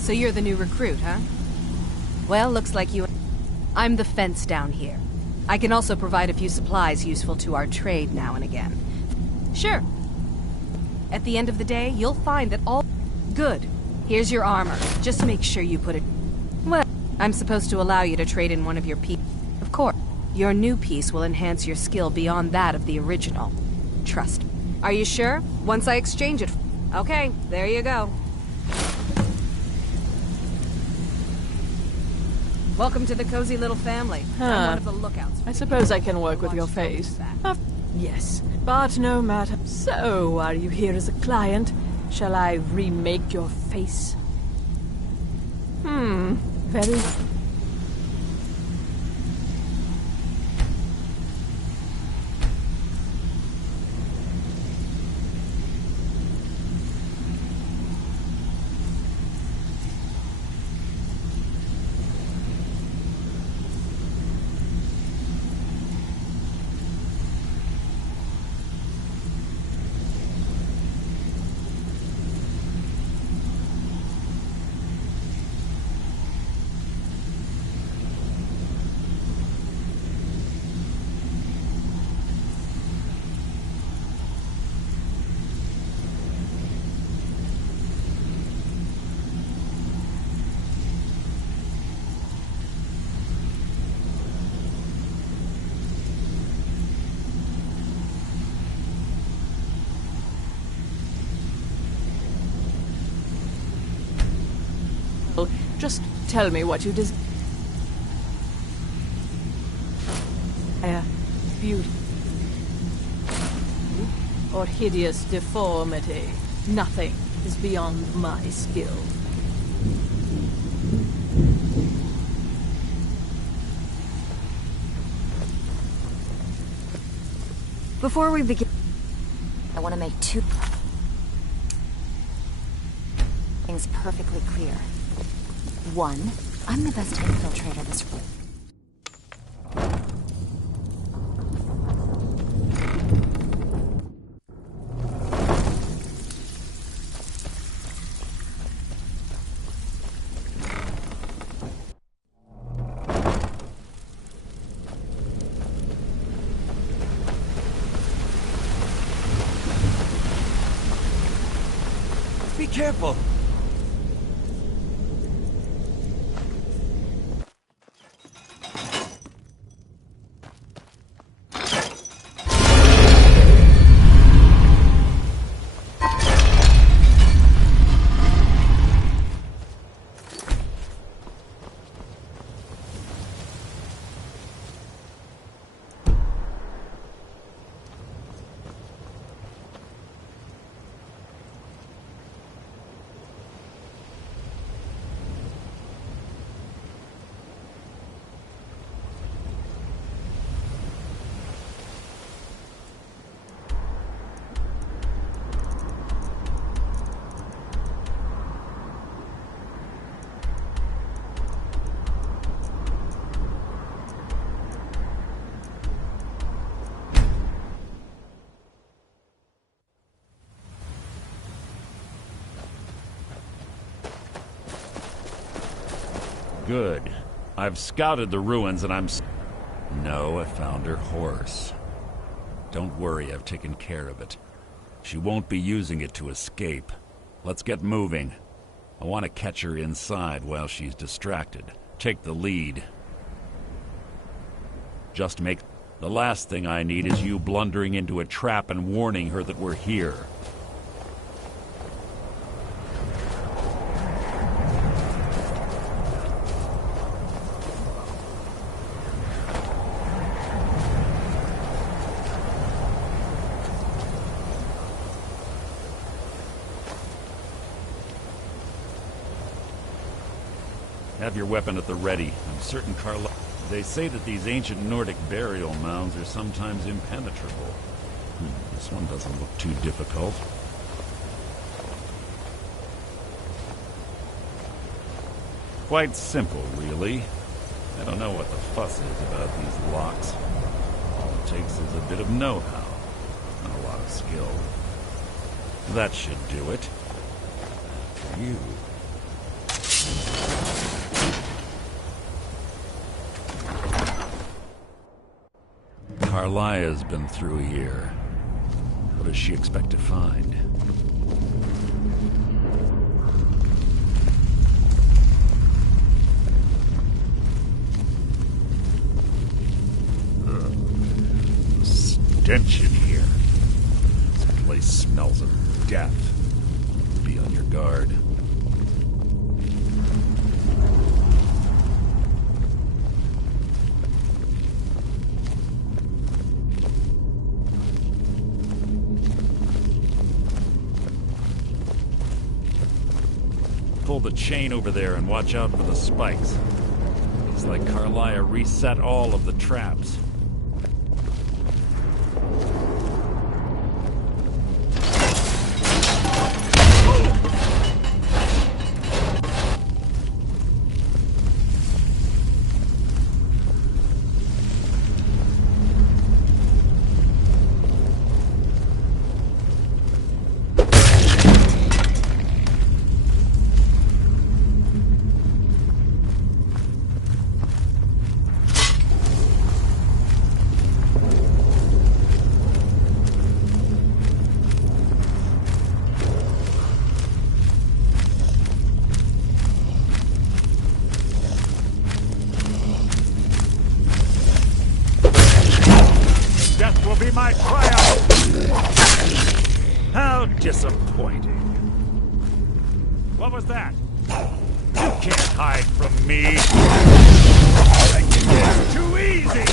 So you're the new recruit, huh? Well, looks like you... I'm the fence down here. I can also provide a few supplies useful to our trade now and again. Sure. At the end of the day, you'll find that all... Good. Here's your armor. Just make sure you put it... Well, I'm supposed to allow you to trade in one of your pieces. Of course. Your new piece will enhance your skill beyond that of the original. Trust me. Are you sure? Once I exchange it... Okay, there you go. Welcome to the cozy little family. I'm one of the lookouts. I suppose I can work with your face. Yes, but no matter. So, are you here as a client? Shall I remake your face? Very... Just tell me what you desire. Beauty. Or hideous deformity. Nothing is beyond my skill. Before we begin, I want to make two things perfectly clear. One, I'm the best infiltrator this room. Be careful! Good. I've scouted the ruins and No, I found her horse. Don't worry, I've taken care of it. She won't be using it to escape. Let's get moving. I want to catch her inside while she's distracted. Take the lead. Just make... The last thing I need is you blundering into a trap and warning her that we're here. Have your weapon at the ready. I'm certain Carla... They say that these ancient Nordic burial mounds are sometimes impenetrable. This one doesn't look too difficult. Quite simple, really. I don't know what the fuss is about these locks. All it takes is a bit of know-how, and a lot of skill. That should do it. You... Carlia's been through here. What does she expect to find? The stench in here. This place smells of death. Be on your guard. Pull the chain over there and watch out for the spikes. Looks like Carlia reset all of the traps. Be my triumph! How disappointing. What was that? You can't hide from me! It's too easy!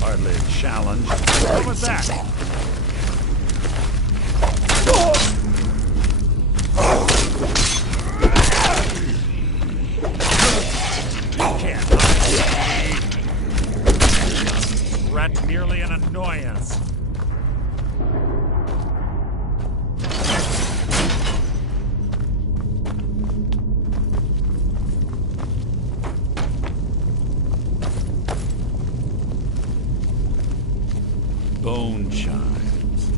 Hardly a challenge. What was that? Merely an annoyance. Bone chimes.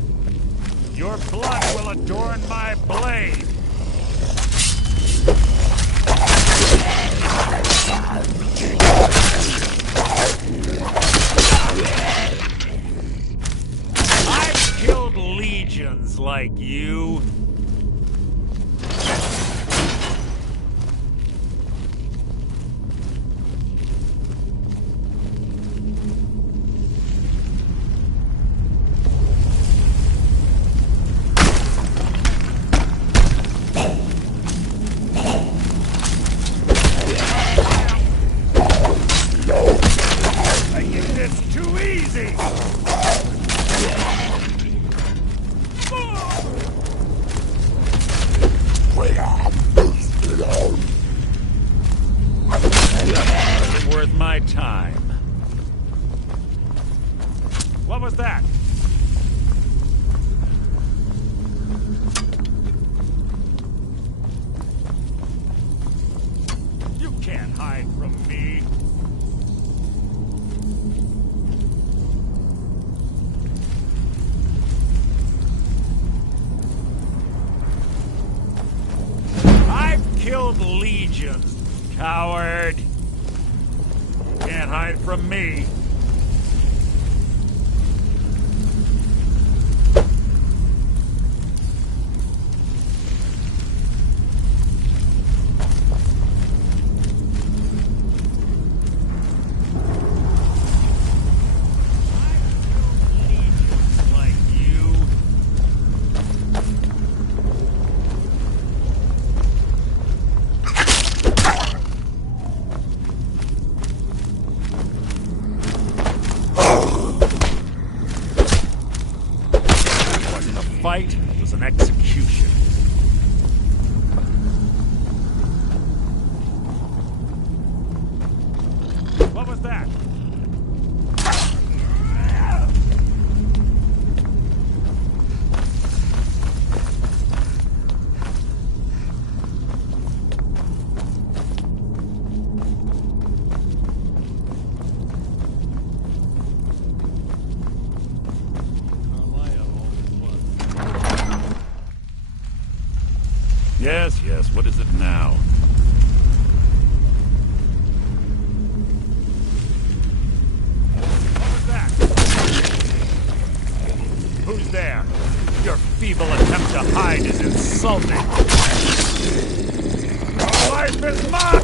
Your blood will adorn my blade. I've killed legions like you. It's too easy! Wasn't worth my time. What was that? You can't hide from me. Coward! Can't hide from me. Fight was an execution. What was that? Yes, yes, what is it now? What was that? Who's there? Your feeble attempt to hide is insulting. Your life is mine!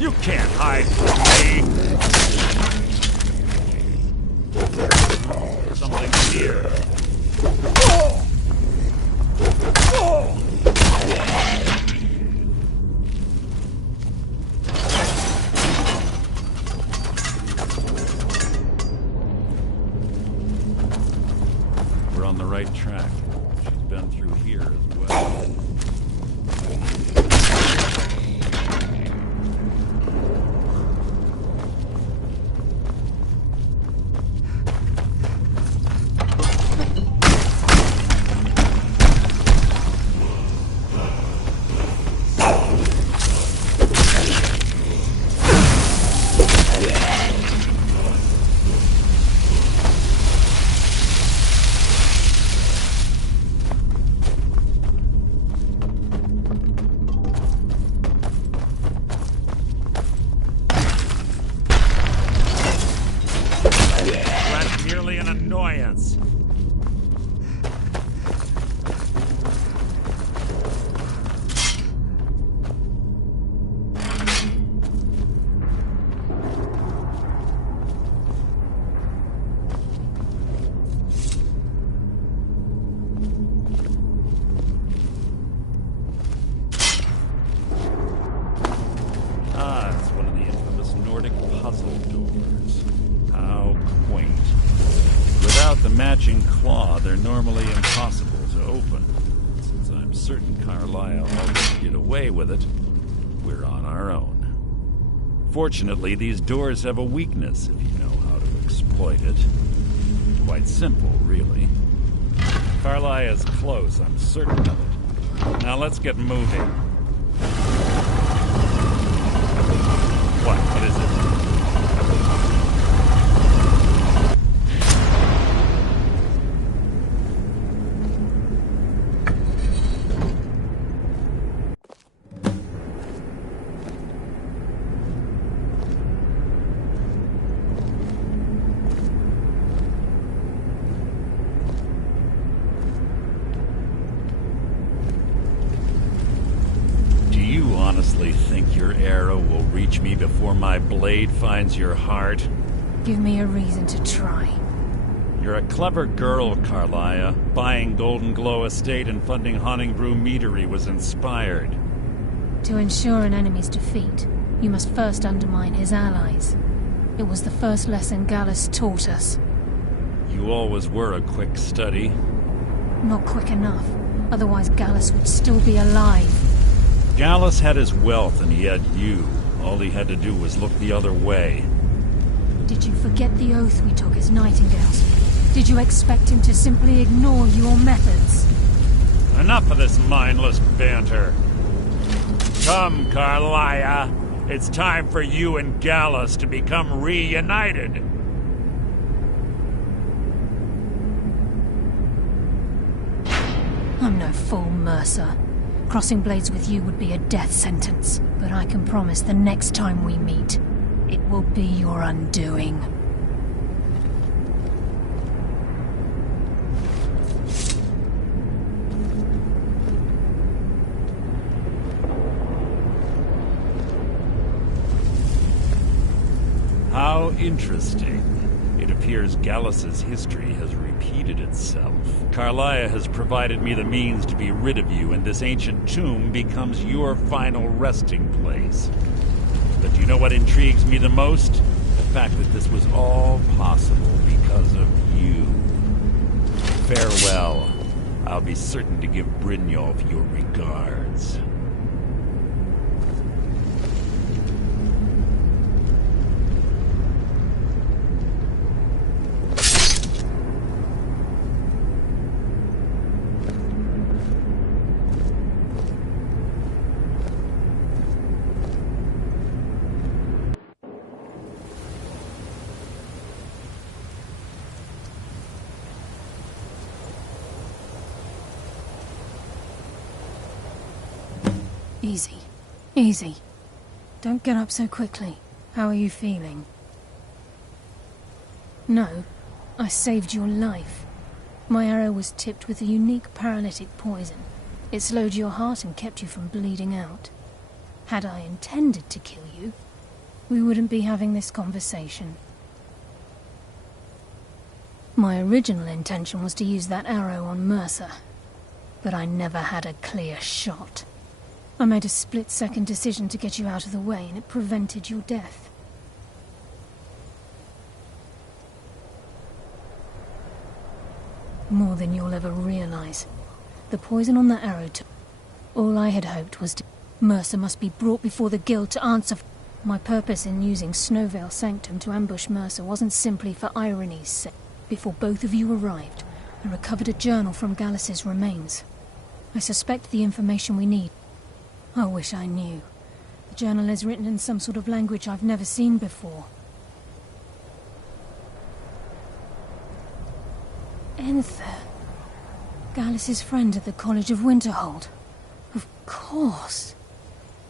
You can't hide from me! Something's here. We're on the right track. She's been through here as well. Annoyance. Ah, it's one of the infamous Nordic puzzle doors. How quaint. Without the matching claw, they're normally impossible to open. Since I'm certain Carlisle already get away with it, we're on our own. Fortunately, these doors have a weakness if you know how to exploit it. Quite simple, really. Carlisle is close, I'm certain of it. Now let's get moving. What is it? Honestly think your arrow will reach me before my blade finds your heart? Give me a reason to try. You're a clever girl, Carlisle. Buying Golden Glow Estate and funding Haunting Brew Meadery was inspired. To ensure an enemy's defeat, you must first undermine his allies. It was the first lesson Gallus taught us. You always were a quick study. Not quick enough. Otherwise Gallus would still be alive. Gallus had his wealth and he had you, All he had to do was look the other way. Did you forget the oath we took as Nightingales? Did you expect him to simply ignore your methods? Enough of this mindless banter. Come, Carlia. It's time for you and Gallus to become reunited. I'm no fool, Mercer. Crossing blades with you would be a death sentence, but I can promise the next time we meet, it will be your undoing. How interesting. It appears Gallus's history has repeated itself. Carlia has provided me the means to be rid of you, and this ancient tomb becomes your final resting place. But do you know what intrigues me the most? The fact that this was all possible because of you. Farewell. I'll be certain to give Brynjolf your regards. Easy. Easy. Don't get up so quickly. How are you feeling? No, I saved your life. My arrow was tipped with a unique paralytic poison. It slowed your heart and kept you from bleeding out. Had I intended to kill you, we wouldn't be having this conversation. My original intention was to use that arrow on Mercer, but I never had a clear shot. I made a split-second decision to get you out of the way, and it prevented your death. More than you'll ever realize. The poison on that arrow took... All I had hoped was to... Mercer must be brought before the Guild to answer... My purpose in using Snowvale Sanctum to ambush Mercer wasn't simply for irony's sake. Before both of you arrived, I recovered a journal from Gallus's remains. I suspect the information we need. I wish I knew. The journal is written in some sort of language I've never seen before. Enther. Gallus's friend at the College of Winterhold. Of course.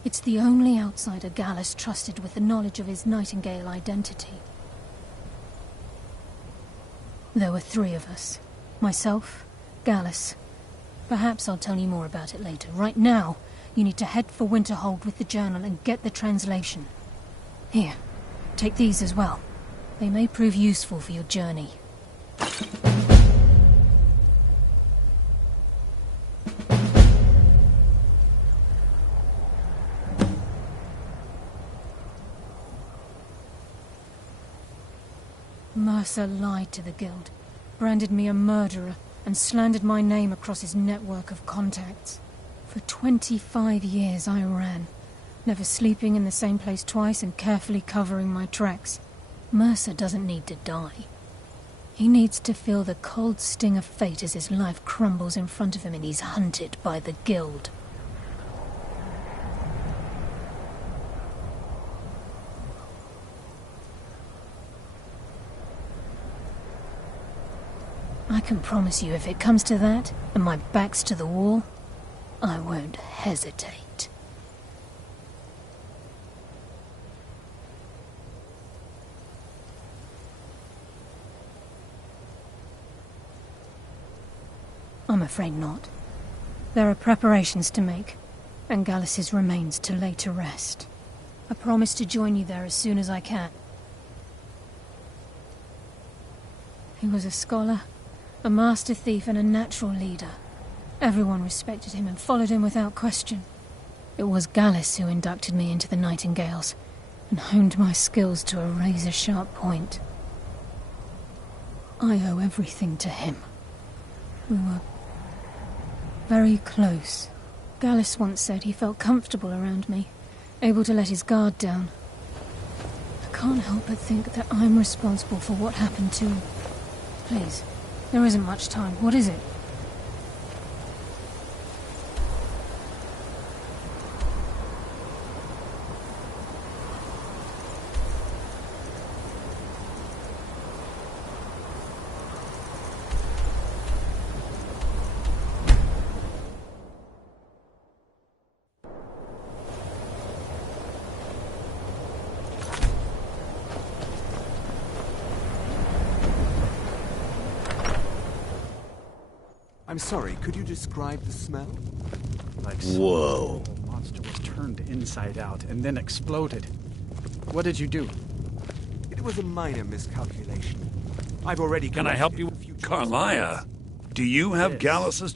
It's the only outsider Gallus trusted with the knowledge of his Nightingale identity. There were 3 of us. Myself, Gallus. Perhaps I'll tell you more about it later. Right now, you need to head for Winterhold with the journal and get the translation. Here, take these as well. They may prove useful for your journey. Mercer lied to the Guild, branded me a murderer, and slandered my name across his network of contacts. For 25 years I ran, never sleeping in the same place twice and carefully covering my tracks. Mercer doesn't need to die. He needs to feel the cold sting of fate as his life crumbles in front of him and he's hunted by the Guild. I can promise you if it comes to that, and my back's to the wall, I won't hesitate. I'm afraid not. There are preparations to make, and Gallus's remains to lay to rest. I promise to join you there as soon as I can. He was a scholar, a master thief, and a natural leader. Everyone respected him and followed him without question. It was Gallus who inducted me into the Nightingales and honed my skills to a razor-sharp point. I owe everything to him. We were very close. Gallus once said he felt comfortable around me, able to let his guard down. I can't help but think that I'm responsible for what happened to him. Please, there isn't much time. What is it? I'm sorry, could you describe the smell? Like Whoa. The monster was turned inside out and then exploded. What did you do? It was a minor miscalculation. I've already... Can I help you? Carlia, do you have Gallus's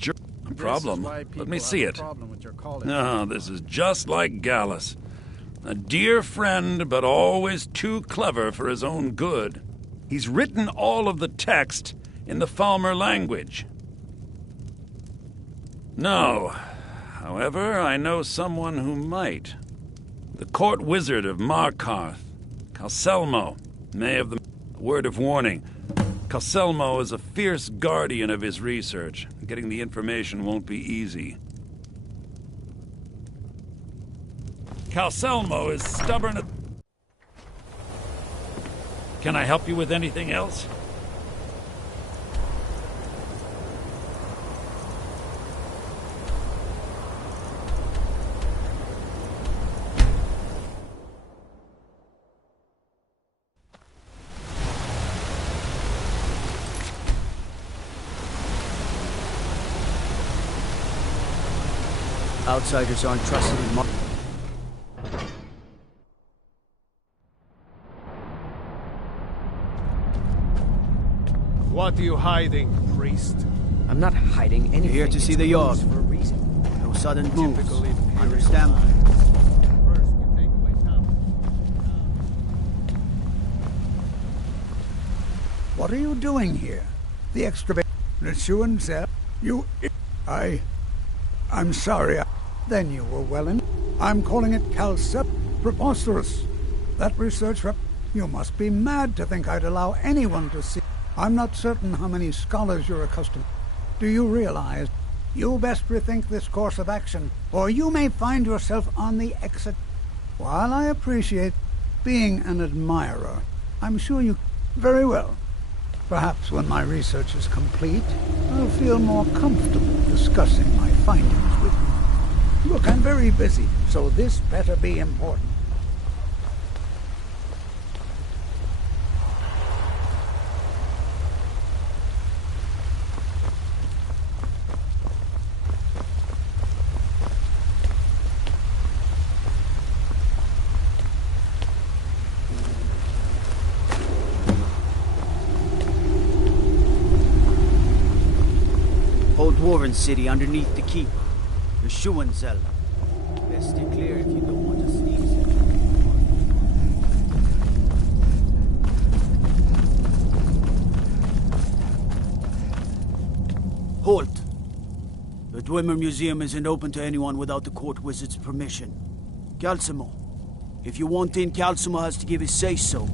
problem? Let me see it. No, this is just like Gallus. A dear friend, but always too clever for his own good. He's written all of the text in the Falmer language. No. However, I know someone who might. The court wizard of Markarth, Calselmo, may have the word of warning. Calselmo is a fierce guardian of his research. Getting the information won't be easy. Calselmo is stubborn. Can I help you with anything else? Outsiders aren't trusted in Mar- What are you hiding, priest? I'm not hiding anything. You're here to see the yard. For a reason. No sudden moves. Understand? What are you doing here? The extra Nishuan said you... I'm sorry. Then you were well in... I'm calling it Calcep preposterous. That research rep... You must be mad to think I'd allow anyone to see... I'm not certain how many scholars you're accustomed... Do you realize... You best rethink this course of action, or you may find yourself on the exit. While I appreciate being an admirer, I'm sure you... Very well. Perhaps when my research is complete, I'll feel more comfortable discussing my findings with you. Look, I'm very busy, so this better be important. Old Warren City underneath the keep. The Schuenzell. Best stay clear if you don't want to sneak. Halt! The Dwemer Museum isn't open to anyone without the court wizard's permission. Calcemo. If you want in, Calcemo has to give his say-so.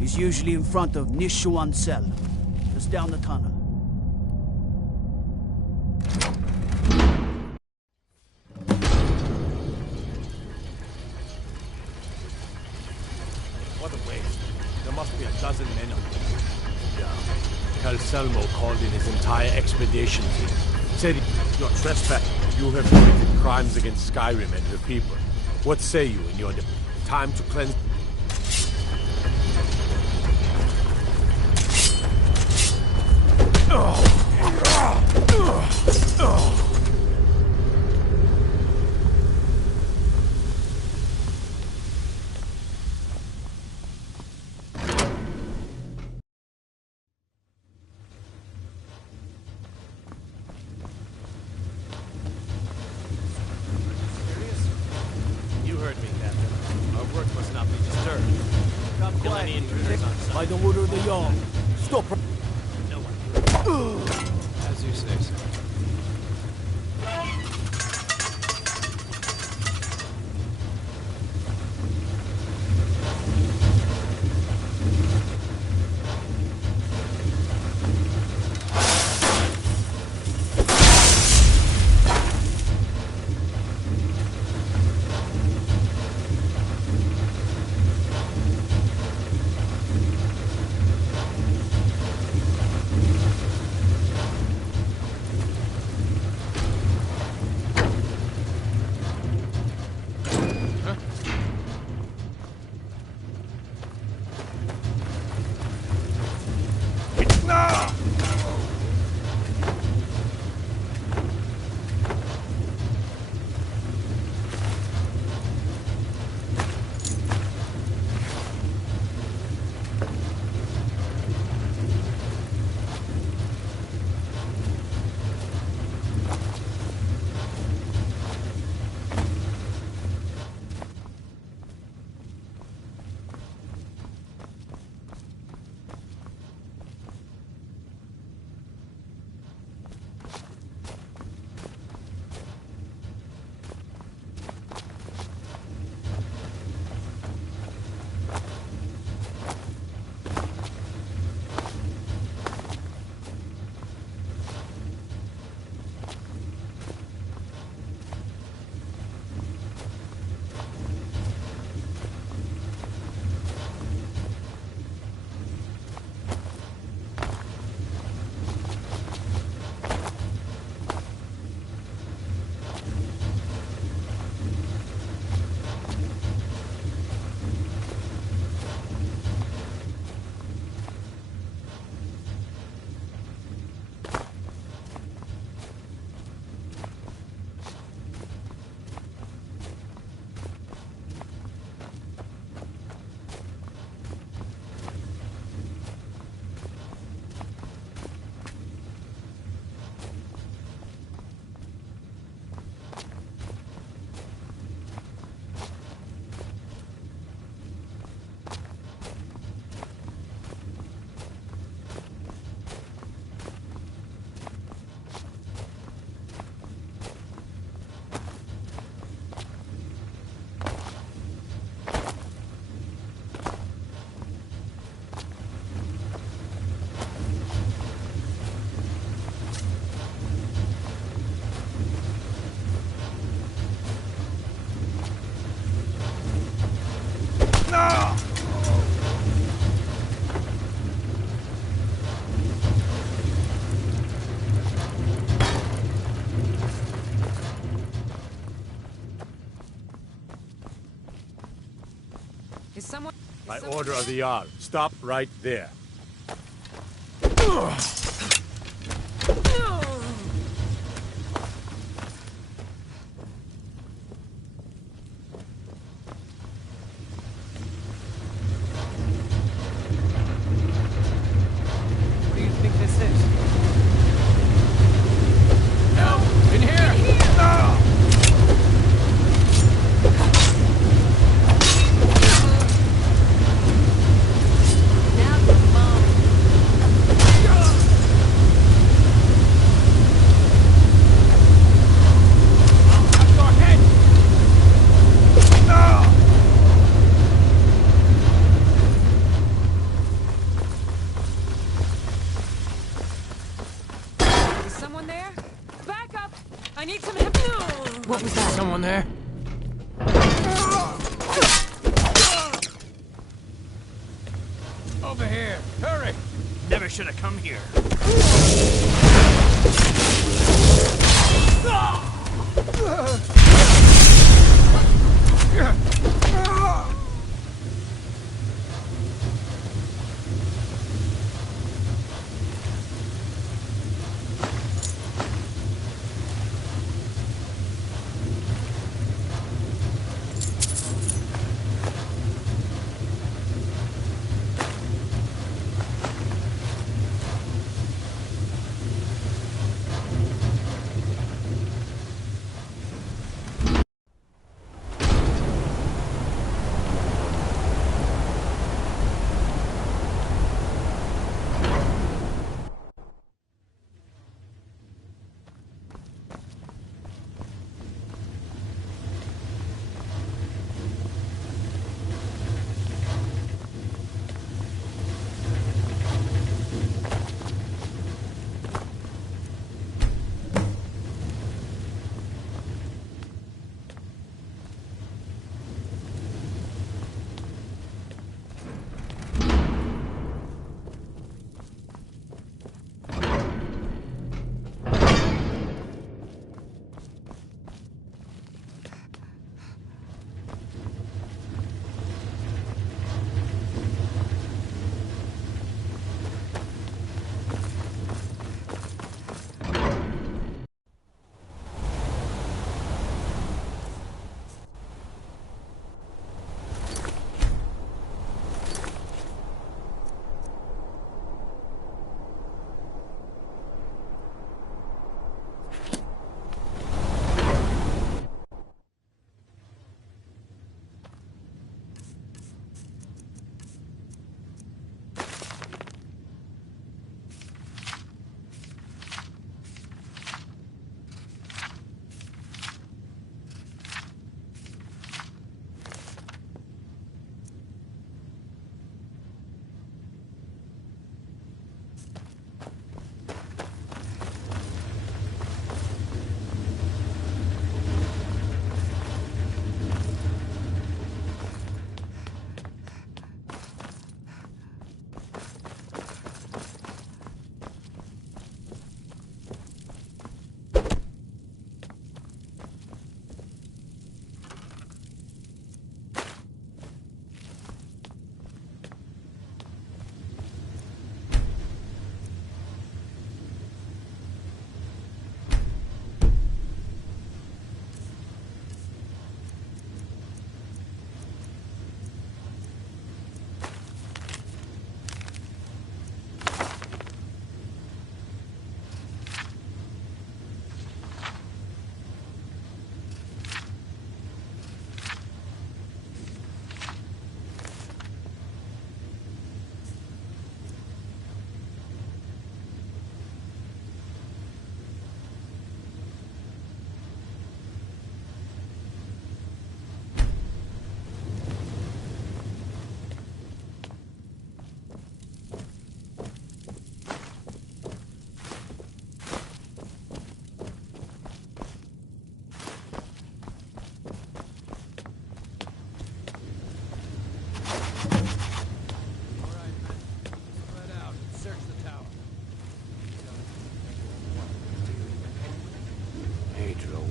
He's usually in front of Nishuan Cell. Just down the tunnel. What a waste. There must be a dozen men on this. Yeah. Calselmo called in his entire expedition team. Said you're trespassing. You have committed crimes against Skyrim and her people. What say you in your time to cleanse? You heard me, Captain. Our work must not be disturbed. Come Kill any intruders on site. by the order of the Jarl. Stop! No one. As you say, sir. someone... By order of the Jarl, stop right there. What do you think this is? Help! In here! Is someone there? Back up! I need some help. What was that? Someone there? Over here! Hurry! Never should have come here.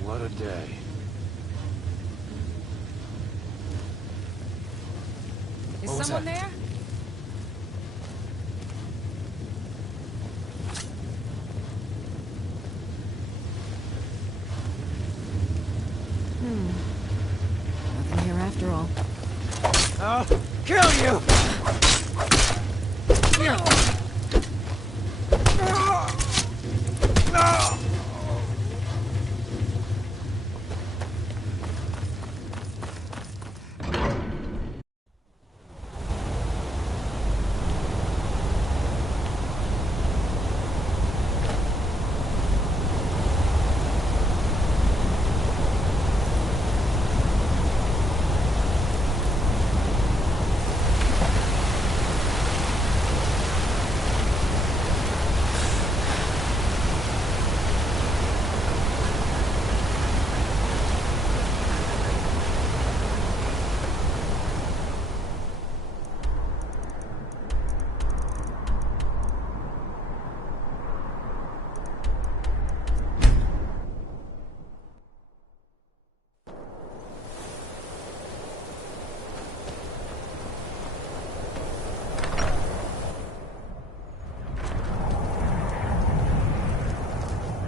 What a day. Is someone there? Nothing here after all. I'll kill you!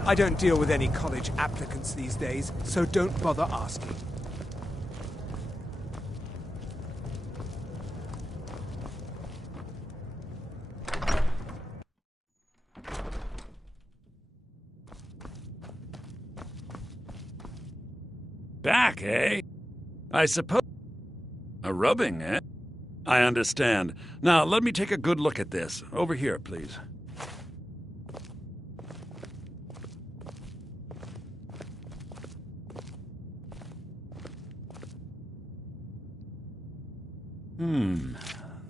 I don't deal with any college applicants these days, so don't bother asking. Back, eh? I suppose... A rubbing, eh? I understand. Now, let me take a good look at this. Over here, please.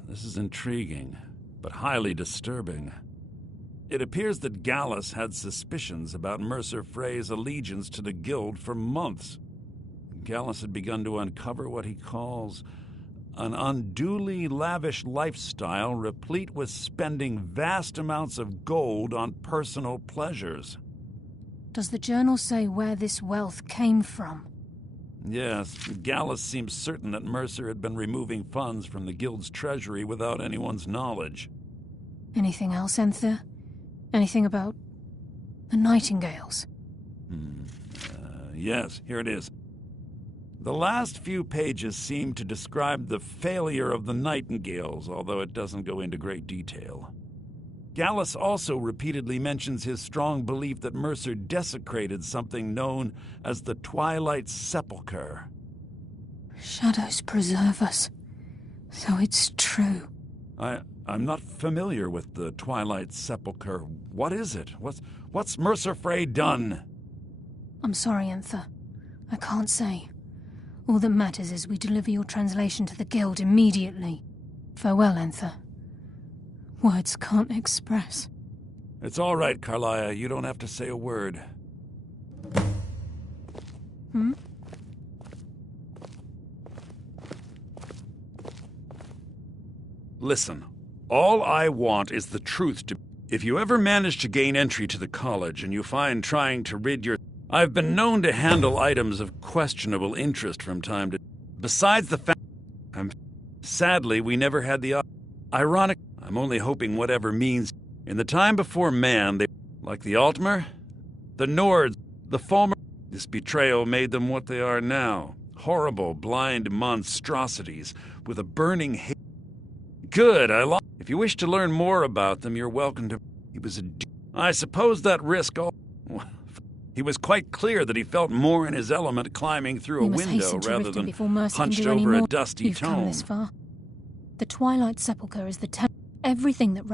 This is intriguing, but highly disturbing. It appears that Gallus had suspicions about Mercer Frey's allegiance to the Guild for months. Gallus had begun to uncover what he calls an unduly lavish lifestyle replete with spending vast amounts of gold on personal pleasures. Does the journal say where this wealth came from? Yes, Gallus seems certain that Mercer had been removing funds from the Guild's treasury without anyone's knowledge. Anything else, Enther? Anything about the Nightingales? Yes, here it is. The last few pages seem to describe the failure of the Nightingales, although it doesn't go into great detail. Gallus also repeatedly mentions his strong belief that Mercer desecrated something known as the Twilight Sepulchre. Shadows preserve us. So it's true. I'm not familiar with the Twilight Sepulchre. What is it? What's Mercer Frey done? I'm sorry, Enther. I can't say. All that matters is we deliver your translation to the Guild immediately. Farewell, Enther. Words can't express. It's all right, Carlia. You don't have to say a word. Listen, all I want is the truth to... If you ever manage to gain entry to the college and you find trying to rid your... I've been known to handle items of questionable interest from time to... Besides the fact... Sadly, we never had the... Ironic... I'm only hoping whatever means... In the time before man, they... Like the Altmer? The Nords, the Falmer... This betrayal made them what they are now. Horrible, blind monstrosities with a burning hate. Good, If you wish to learn more about them, you're welcome to... He was a... I suppose that risk all... He was quite clear that he felt more in his element climbing through a window rather than hunched over a dusty You've come tome. this far. The Twilight Sepulchre is the everything that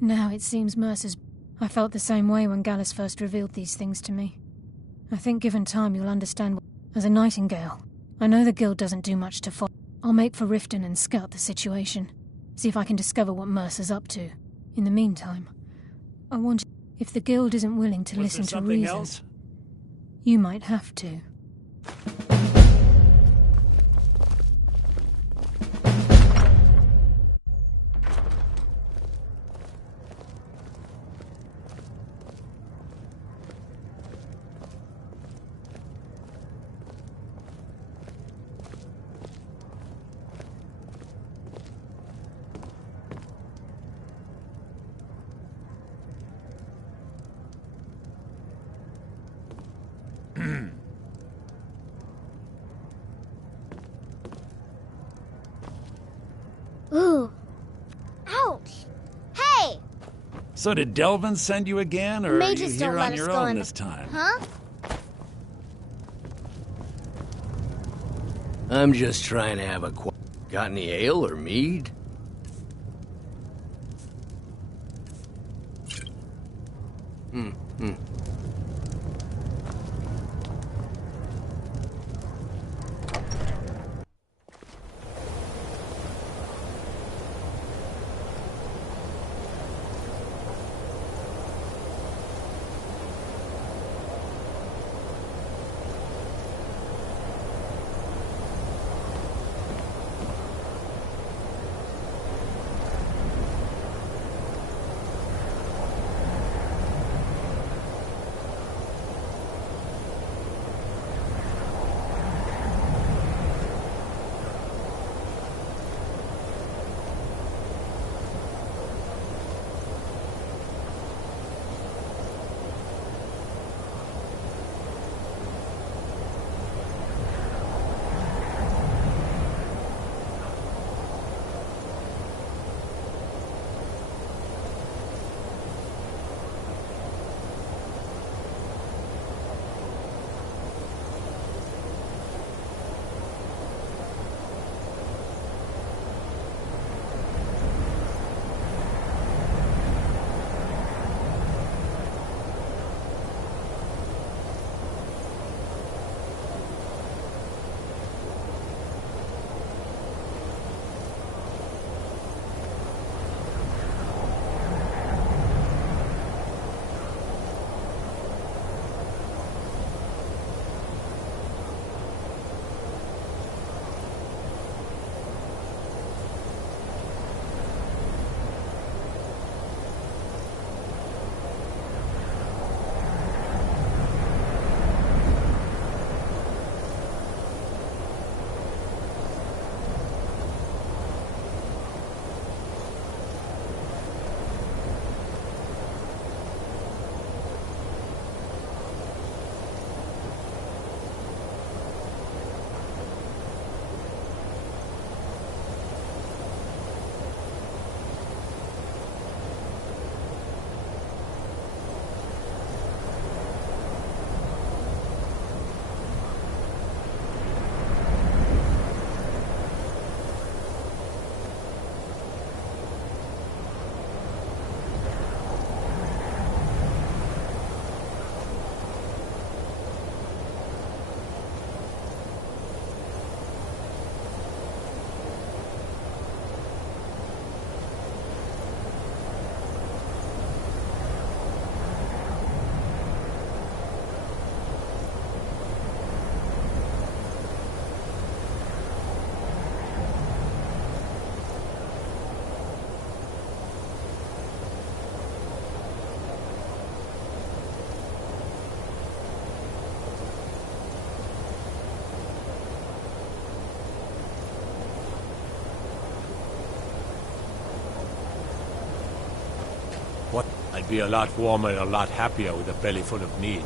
Now it seems Mercer's... I felt the same way when Gallus first revealed these things to me. I think given time you'll understand As a Nightingale, I know the Guild doesn't do much to follow. I'll make for Riften and scout the situation. See if I can discover what Mercer's up to. In the meantime, I want... If the Guild isn't willing to listen to reason... else? You might have to. So did Delvin send you again, or are you Mages don't here let on us your go own in this time? Huh? I'm just trying to have a Got any ale or mead? I'd be a lot warmer and a lot happier with a belly full of mead.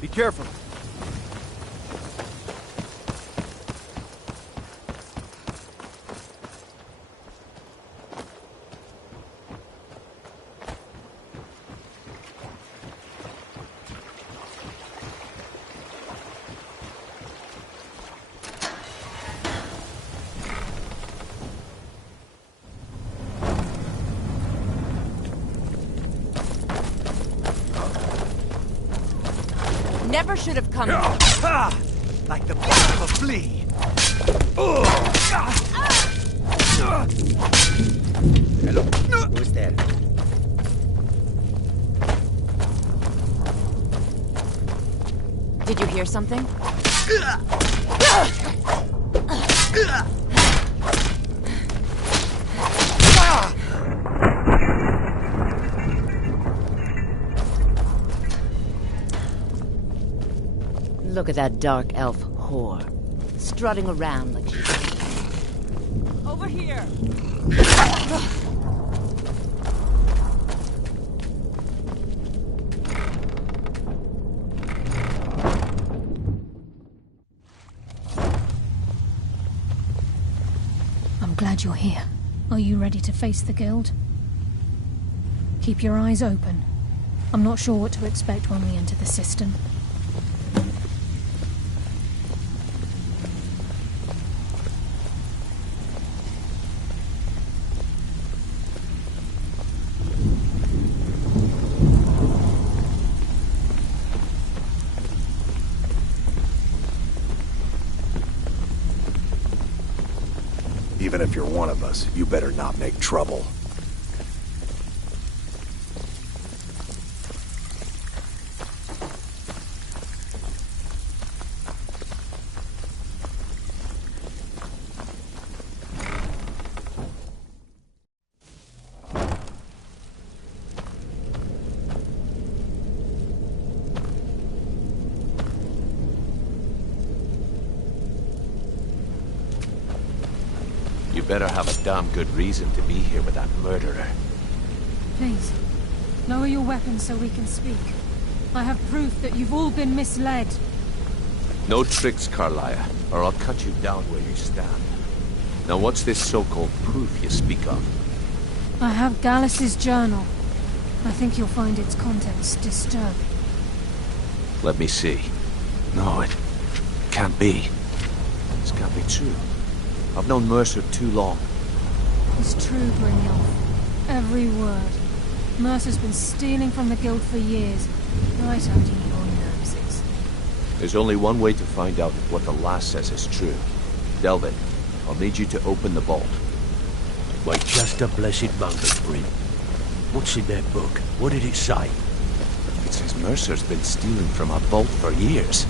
Be careful. Never should have come. Like the bite of a flea. Hello, who's there? Did you hear something? Look at that dark elf whore, strutting around like she's Over here! I'm glad you're here. Are you ready to face the Guild? Keep your eyes open. I'm not sure what to expect when we enter the cistern. Even if you're one of us, you better not make trouble. You better have a damn good reason to be here with that murderer. Please, lower your weapons so we can speak. I have proof that you've all been misled. No tricks, Carlia, or I'll cut you down where you stand. Now what's this so-called proof you speak of? I have Gallus's journal. I think you'll find its contents disturbing. Let me see. No, it can't be. This can't be true. I've known Mercer too long. It's true, Brynjolf. Every word. Mercer's been stealing from the Guild for years, right under your noses. There's only one way to find out if what the lass says is true. Delvin, I'll need you to open the vault. Wait just a blessed moment, Bryn. What's in that book? What did it say? It says Mercer's been stealing from our vault for years.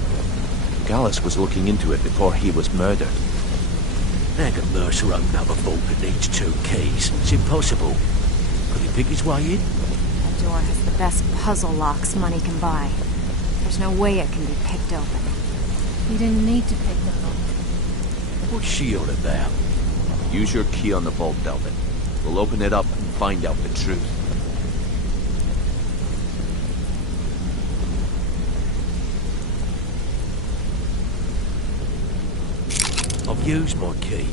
Gallus was looking into it before he was murdered. How can Mercer open up a vault that needs 2 keys? It's impossible. Could he pick his way in? That door has the best puzzle locks money can buy. There's no way it can be picked open. You didn't need to pick the lock. What's she on about? Use your key on the vault, Delvin. We'll open it up and find out the truth. I've used my key,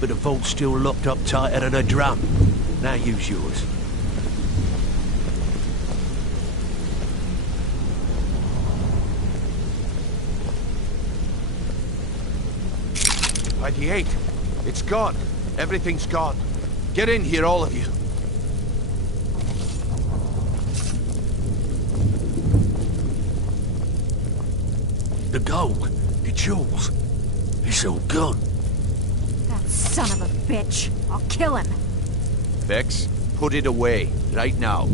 but the vault's still locked up tighter than a drum. Now use yours. It's gone. Everything's gone. Get in here, all of you. The gold, the jewels, it's all gone. That son of a bitch. I'll kill him. Vex, put it away, right now.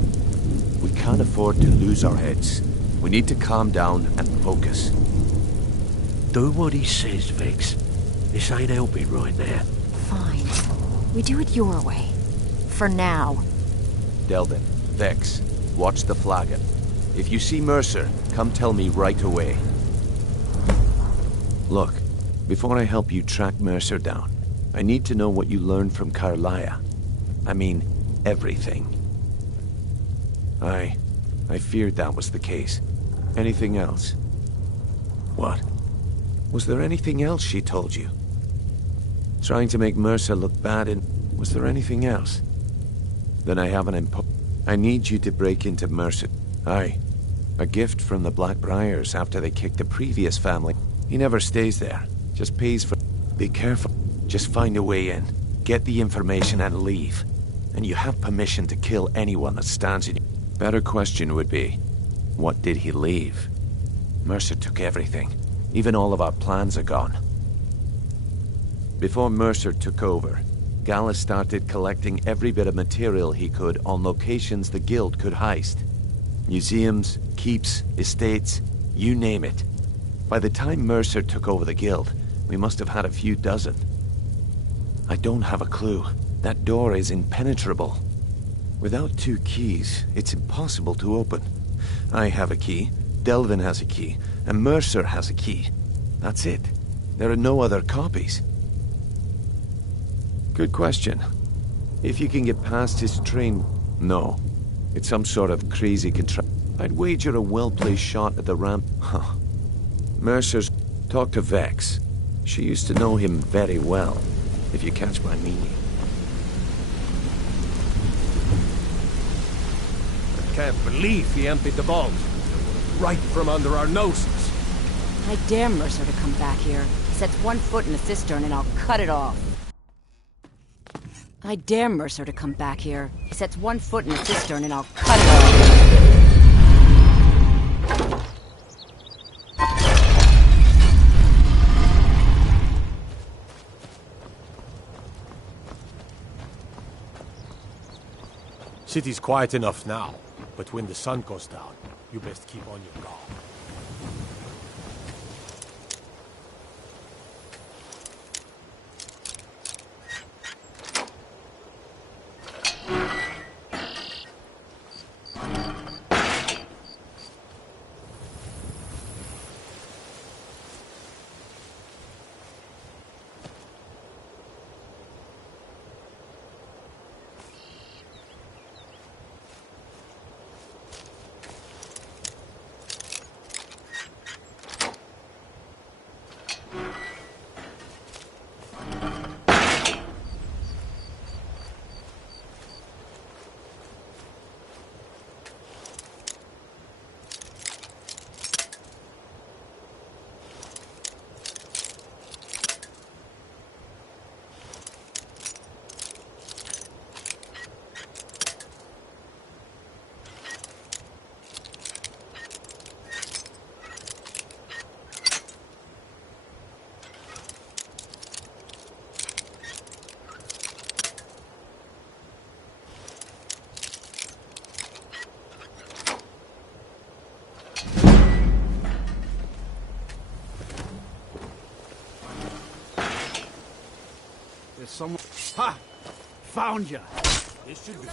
We can't afford to lose our heads. We need to calm down and focus. Do what he says, Vex. This ain't helping right now. Fine. We do it your way. For now. Delvin, Vex, watch the flagon. If you see Mercer, come tell me right away. Look, before I help you track Mercer down, I need to know what you learned from Carlia. I mean, everything. I feared that was the case. Anything else? What? Was there anything else she told you? Trying to make Mercer look bad and... Was there anything else? Then I have an I need you to break into Mercer. Aye. A gift from the Blackbriars after they kicked the previous family. He never stays there. Just pays for... Be careful. Just find a way in. Get the information and leave. And you have permission to kill anyone that stands in... Better question would be, what did he leave? Mercer took everything. Even all of our plans are gone. Before Mercer took over, Gallus started collecting every bit of material he could on locations the Guild could heist. Museums, keeps, estates, you name it. By the time Mercer took over the Guild, we must have had a few dozen. I don't have a clue. That door is impenetrable. Without 2 keys, it's impossible to open. I have a key, Delvin has a key, and Mercer has a key. That's it. There are no other copies. Good question. If you can get past his train... No. It's some sort of crazy I'd wager a well-placed shot at the ramp. Huh. Mercer's... Talk to Vex. She used to know him very well, if you catch my meaning. I can't believe he emptied the vault. Right from under our noses. I dare Mercer to come back here. He sets one foot in the cistern and I'll cut it off. I dare Mercer to come back here. He sets one foot in the cistern and I'll cut it off. City's quiet enough now, but when the sun goes down, you best keep on your guard. There's someone... Ha! Found ya! This should be...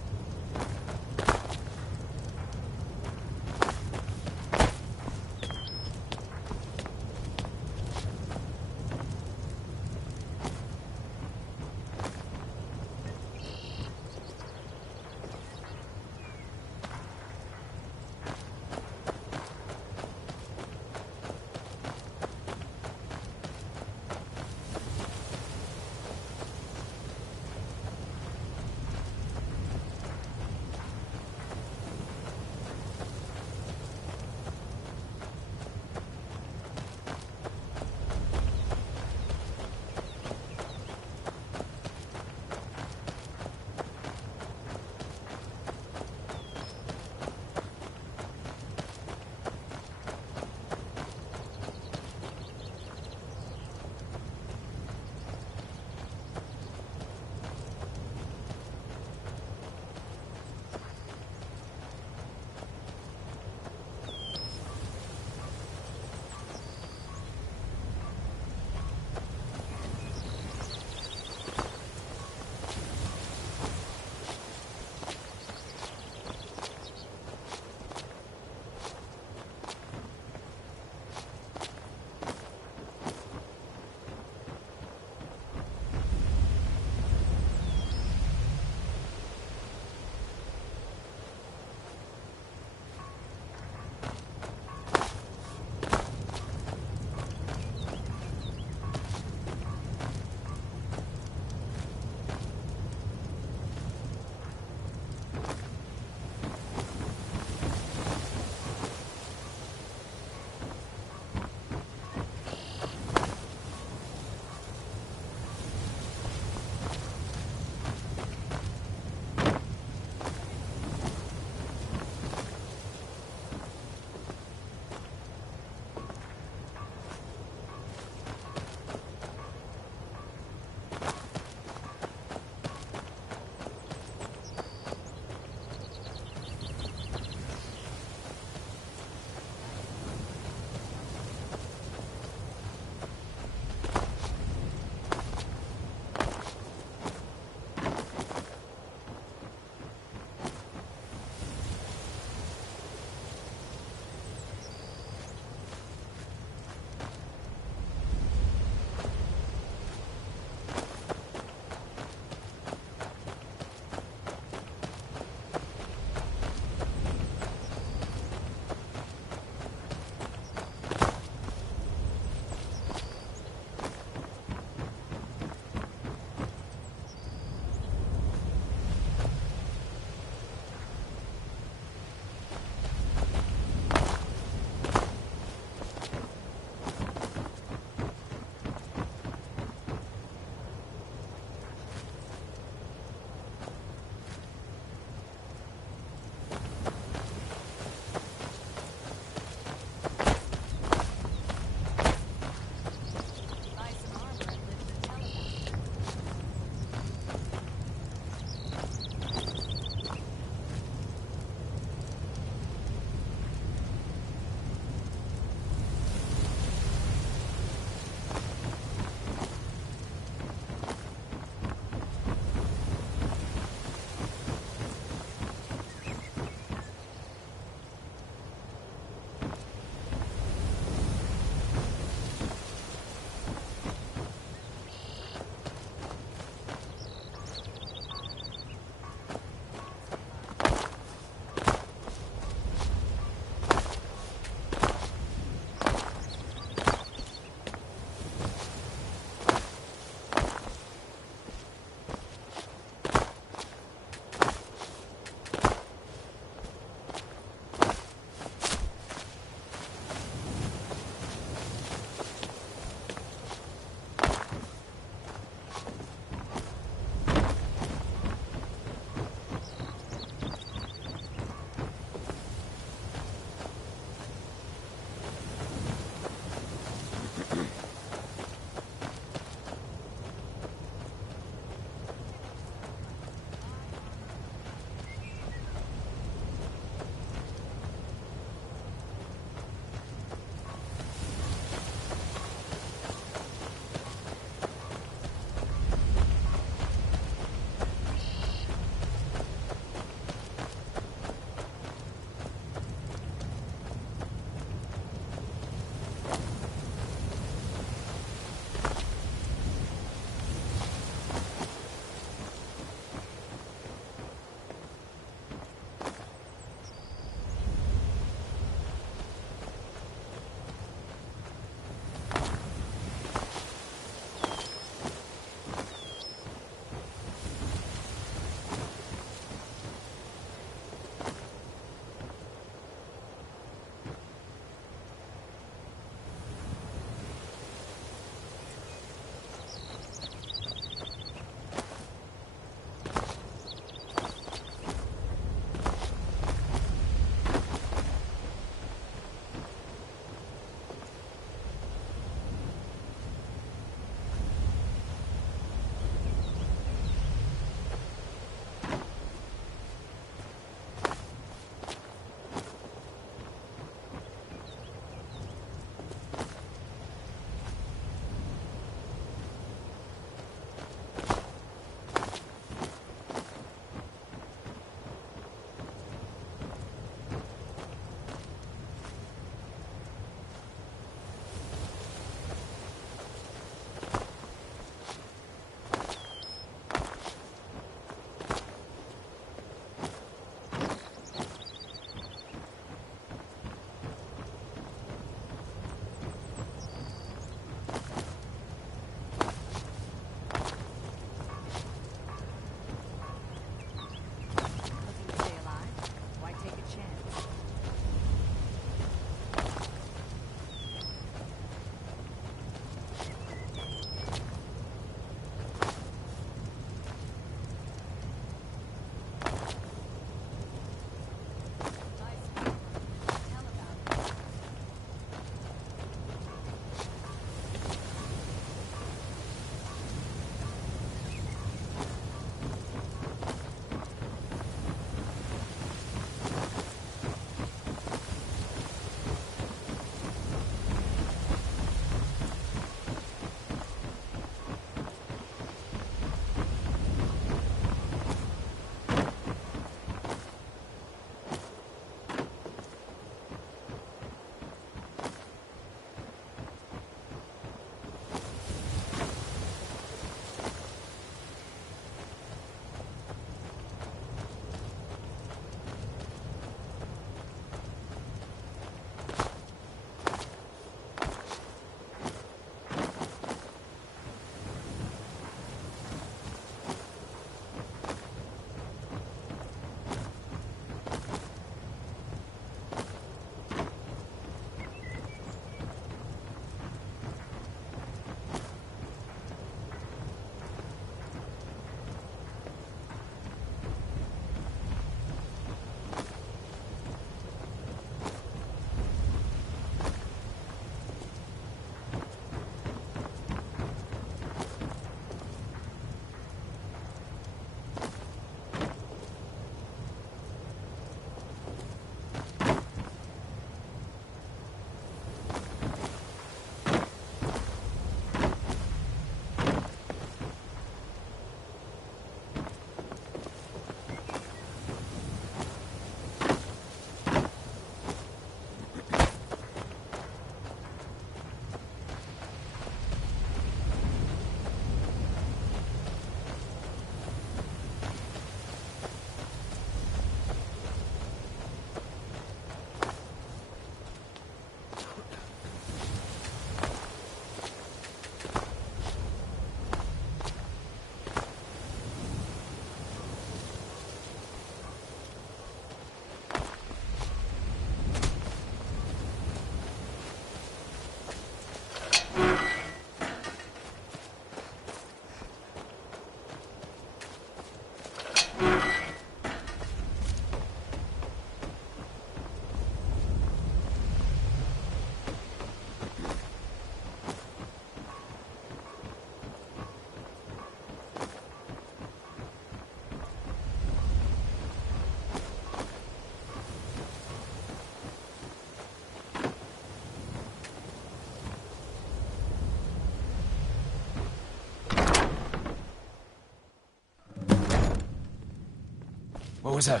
was a...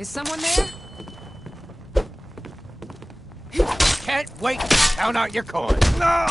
Is someone there? Can't wait to count out your coins. No!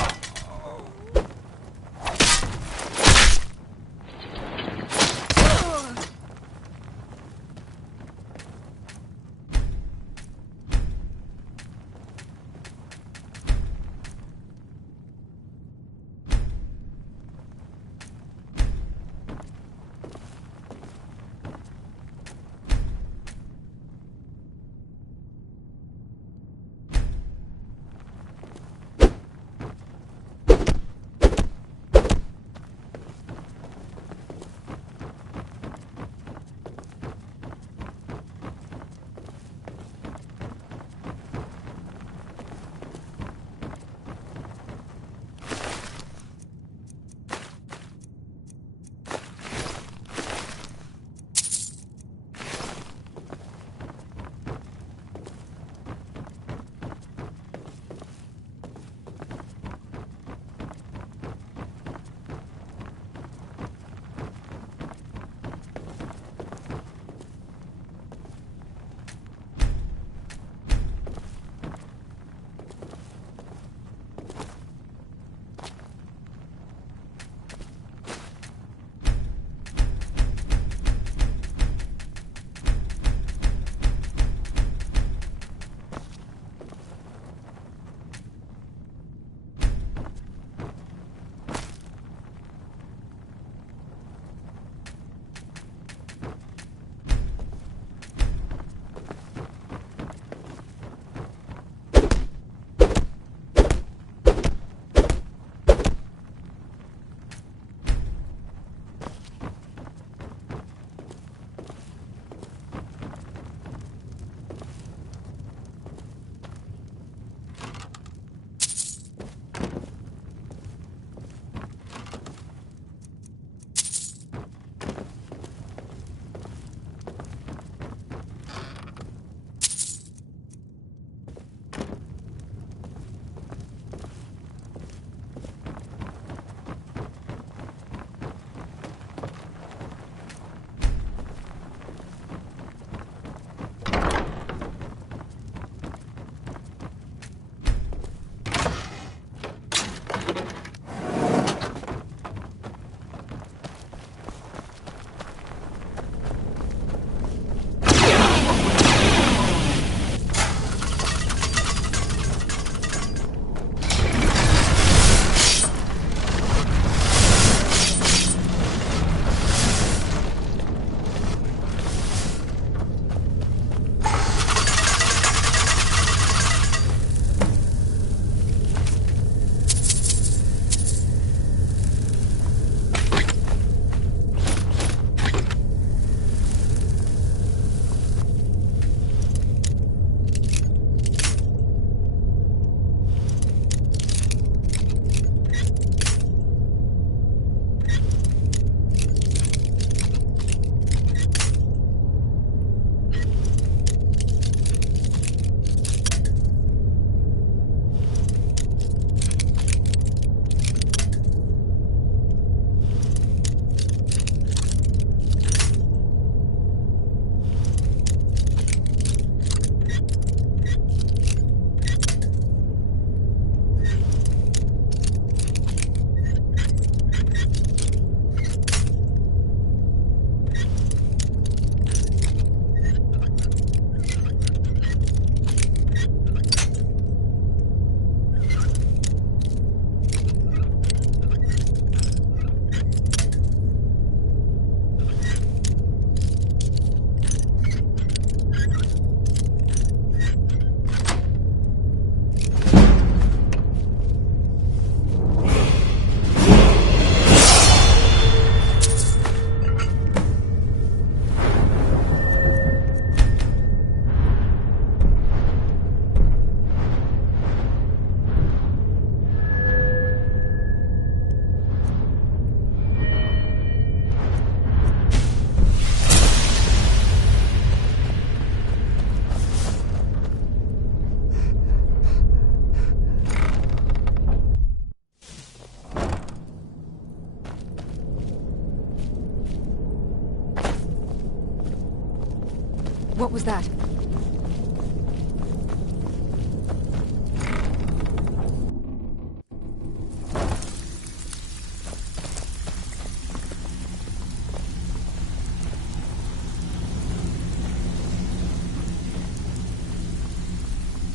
What was that?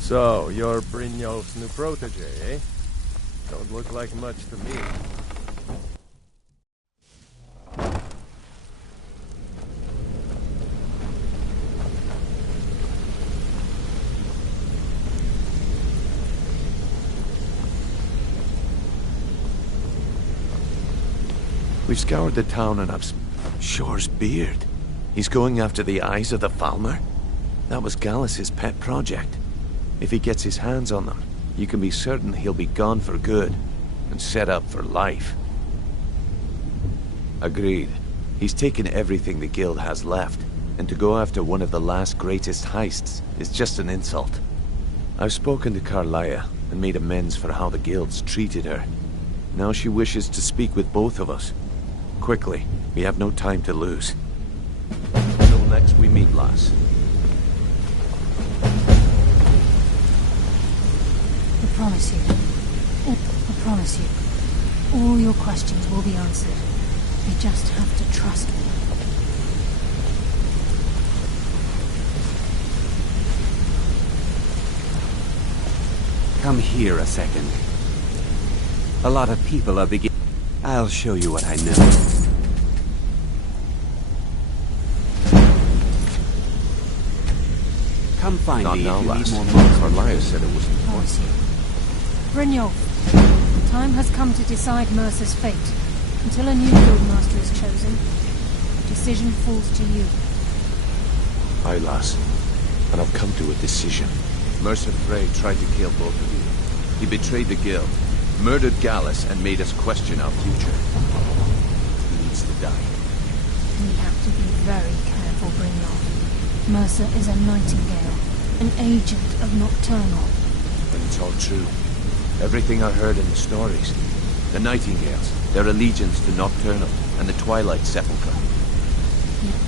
So, you're Brynjolf's new protege, eh? Don't look like much to me. We've scoured the town and I've... Shore's beard. He's going after the eyes of the Falmer? That was Gallus's pet project. If he gets his hands on them, you can be certain he'll be gone for good, and set up for life. Agreed. He's taken everything the guild has left, and to go after one of the last greatest heists is just an insult. I've spoken to Carlia, and made amends for how the guild's treated her. Now she wishes to speak with both of us. Quickly, we have no time to lose. Until next we meet, lass. I promise you, all your questions will be answered. You just have to trust me. Come here a second. A lot of people are beginning. I'll show you what I know. Come find me if you need more money. Carlia said it was... Promise you. Brynjolf, time has come to decide Mercer's fate. Until a new guildmaster is chosen, the decision falls to you. Aye, lass. And I've come to a decision. Mercer Frey tried to kill both of you. He betrayed the guild, murdered Gallus, and made us question our future. He needs to die. We have to be very careful, Brynjolf. Mercer is a nightingale, an agent of Nocturnal. And it's all true. Everything I heard in the stories. The Nightingales, their allegiance to Nocturnal, and the Twilight Sepulchre. Yes.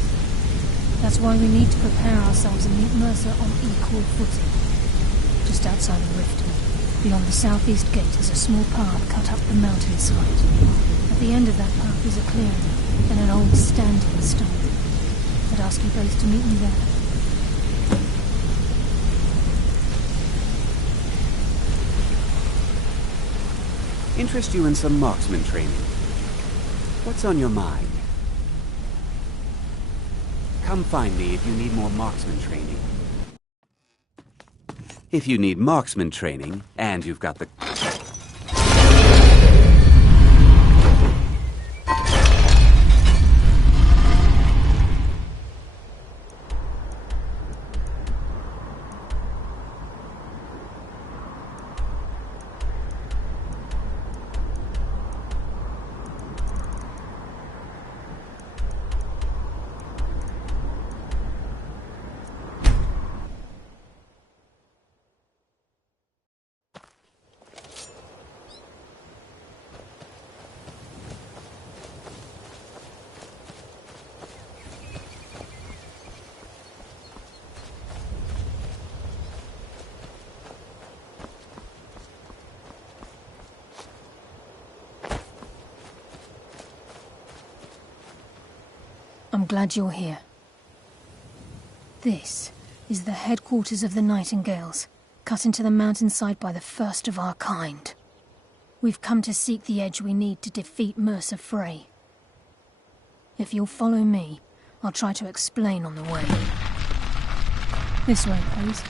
That's why we need to prepare ourselves and meet Mercer on equal footing. Just outside of Riften, beyond the southeast gate, is a small path cut up the mountainside. At the end of that path is a clearing, and an old standing stone. I'd ask you both to meet me there. Interest you in some marksman training. What's on your mind? Come find me if you need more marksman training. If you need marksman training, and you've got the... I'm glad you're here. This is the headquarters of the Nightingales, cut into the mountainside by the first of our kind. We've come to seek the edge we need to defeat Mercer Frey. If you'll follow me, I'll try to explain on the way. This way, please.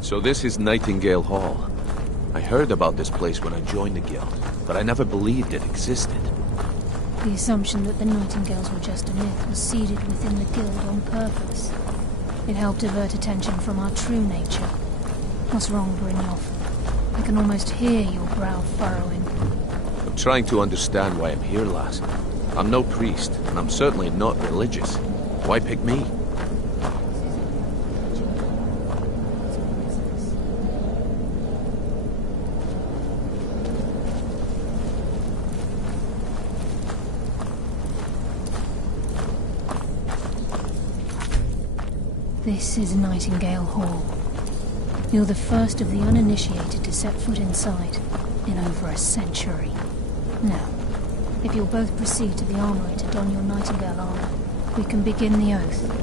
So this is Nightingale Hall. I heard about this place when I joined the guild, but I never believed it existed. The assumption that the Nightingales were just a myth was seeded within the guild on purpose. It helped divert attention from our true nature. What's wrong, Brynjolf? I can almost hear your brow furrowing. I'm trying to understand why I'm here, lass. I'm no priest, and I'm certainly not religious. Why pick me? This is Nightingale Hall. You're the first of the uninitiated to set foot inside in over a century. Now, if you'll both proceed to the armory to don your Nightingale armor, we can begin the oath.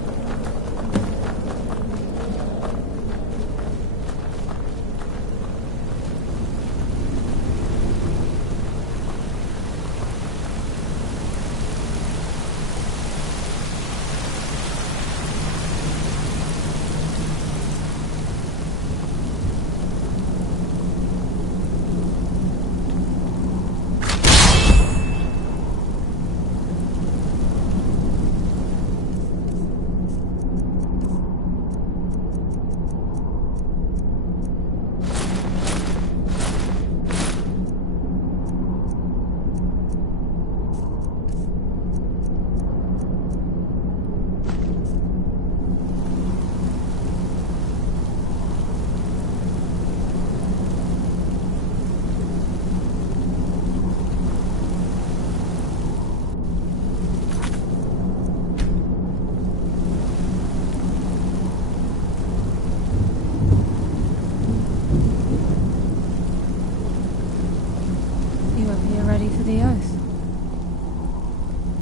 The oath.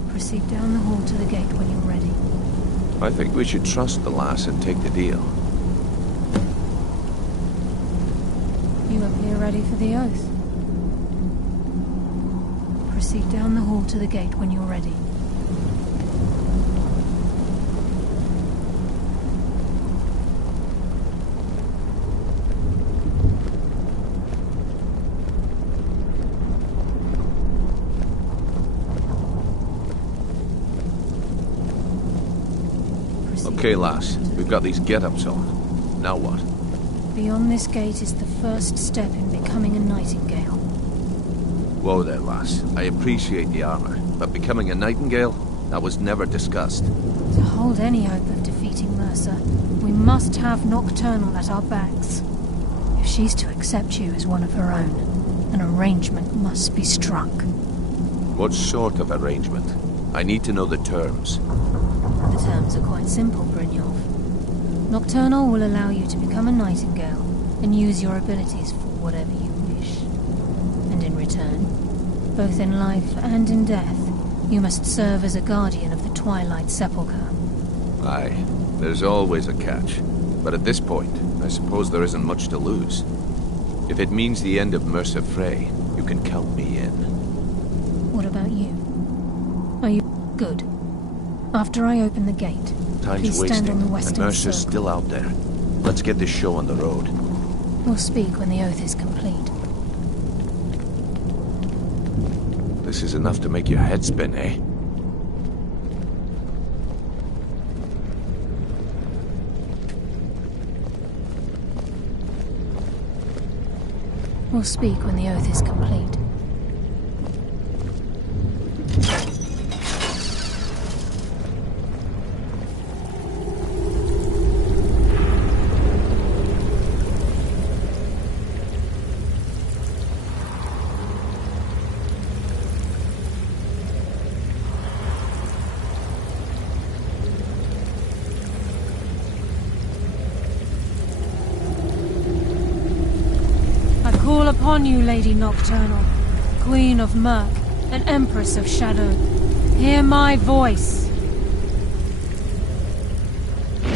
Proceed down the hall to the gate when you're ready. I think we should trust the lass and take the deal. You appear ready for the oath. Proceed down the hall to the gate when you're ready. Okay, lass. We've got these get-ups on. Now what? Beyond this gate is the first step in becoming a Nightingale. Whoa there, lass. I appreciate the armor, but becoming a Nightingale? That was never discussed. To hold any hope of defeating Mercer, we must have Nocturnal at our backs. If she's to accept you as one of her own, an arrangement must be struck. What sort of arrangement? I need to know the terms. The terms are quite simple, Brynjolf. Nocturnal will allow you to become a Nightingale and use your abilities for whatever you wish. And in return, both in life and in death, you must serve as a guardian of the Twilight Sepulchre. Aye, there's always a catch. But at this point, I suppose there isn't much to lose. If it means the end of Mercer Frey, you can count me in. What about you? Are you good? After I open the gate, Time's please wasting, stand on the and western Mercer's circle. still out there. Let's get this show on the road. We'll speak when the oath is complete. This is enough to make your head spin, eh? We'll speak when the oath is complete. Call upon you, Lady Nocturnal, Queen of Murk, and Empress of Shadow. Hear my voice.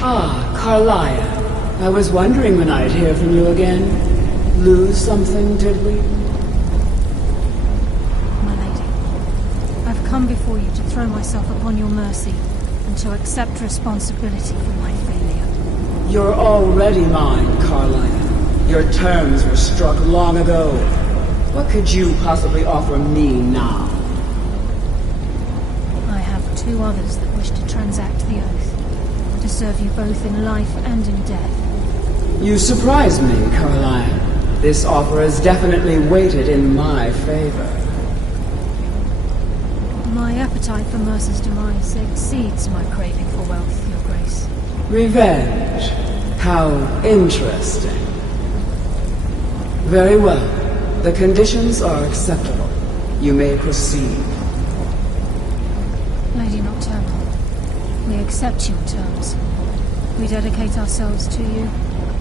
Ah, Carlia. I was wondering when I'd hear from you again. Lose something, did we? My lady, I've come before you to throw myself upon your mercy and to accept responsibility for my failure. You're already mine, Carlia. Your terms were struck long ago. What could you possibly offer me now? I have two others that wish to transact the oath, and to serve you both in life and in death. You surprise me, Carlyle. This offer is definitely weighted in my favor. My appetite for Mercer's demise exceeds my craving for wealth, Your Grace. Revenge. How interesting. Very well. The conditions are acceptable. You may proceed. Lady Nocturnal, we accept your terms. We dedicate ourselves to you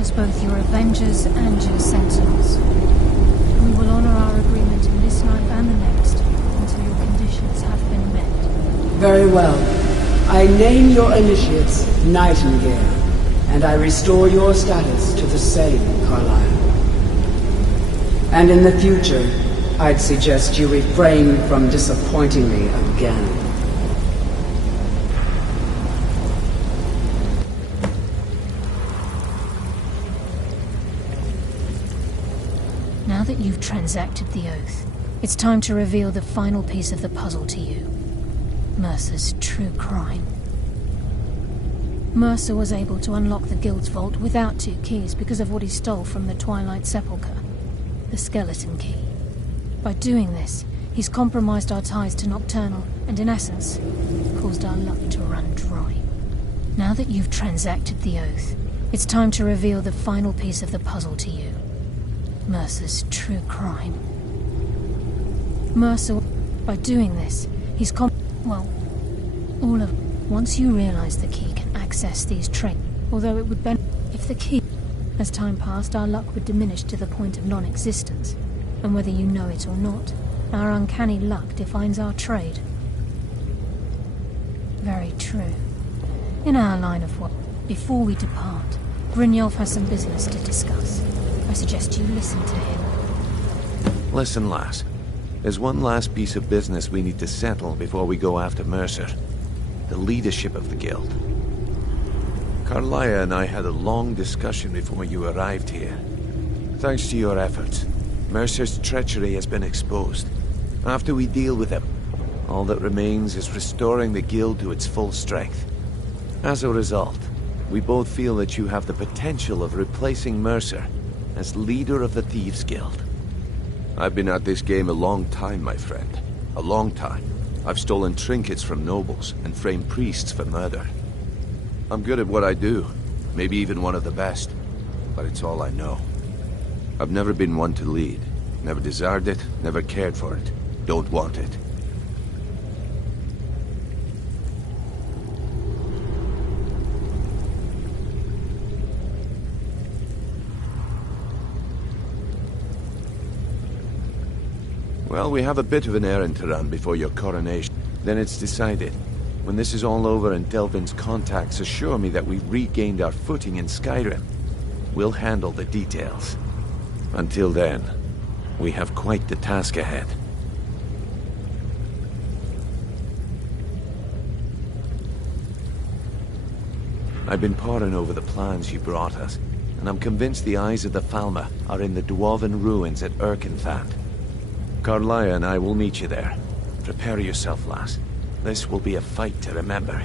as both your avengers and your sentinels. We will honor our agreement in this life and the next until your conditions have been met. Very well. I name your initiates Nightingale, and I restore your status to the same, Carlyle. And in the future, I'd suggest you refrain from disappointing me again. Now that you've transacted the oath, it's time to reveal the final piece of the puzzle to you. Mercer's true crime. Mercer was able to unlock the Guild's vault without 2 keys because of what he stole from the Twilight Sepulchre. The skeleton key. By doing this, he's compromised our ties to Nocturnal and, in essence, caused our luck to run dry. Now that you've transacted the oath, it's time to reveal the final piece of the puzzle to you. Mercer's true crime. Mercer, by doing this, he's all of... Once you realize the key can access these traits, although it would benefit if the key... As time passed, our luck would diminish to the point of non-existence. And whether you know it or not, our uncanny luck defines our trade. Very true. In our line of work, before we depart, Brynjolf has some business to discuss. I suggest you listen to him. Listen, lass. There's one last piece of business we need to settle before we go after Mercer. The leadership of the Guild. Carlyle and I had a long discussion before you arrived here. Thanks to your efforts, Mercer's treachery has been exposed. After we deal with him, all that remains is restoring the Guild to its full strength. As a result, we both feel that you have the potential of replacing Mercer as leader of the Thieves' Guild. I've been at this game a long time, my friend. A long time. I've stolen trinkets from nobles and framed priests for murder. I'm good at what I do, maybe even one of the best, but it's all I know. I've never been one to lead, never desired it, never cared for it, don't want it. Well, we have a bit of an errand to run before your coronation. Then it's decided. When this is all over and Delvin's contacts assure me that we've regained our footing in Skyrim, we'll handle the details. Until then, we have quite the task ahead. I've been poring over the plans you brought us, and I'm convinced the eyes of the Falmer are in the Dwarven ruins at Erkenthand. Carlyle and I will meet you there. Prepare yourself, lass. This will be a fight to remember.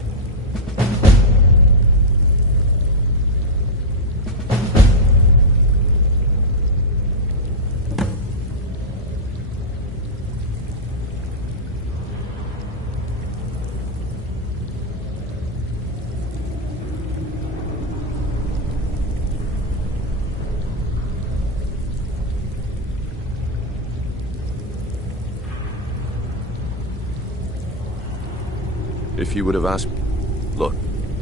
If you would have asked... Look,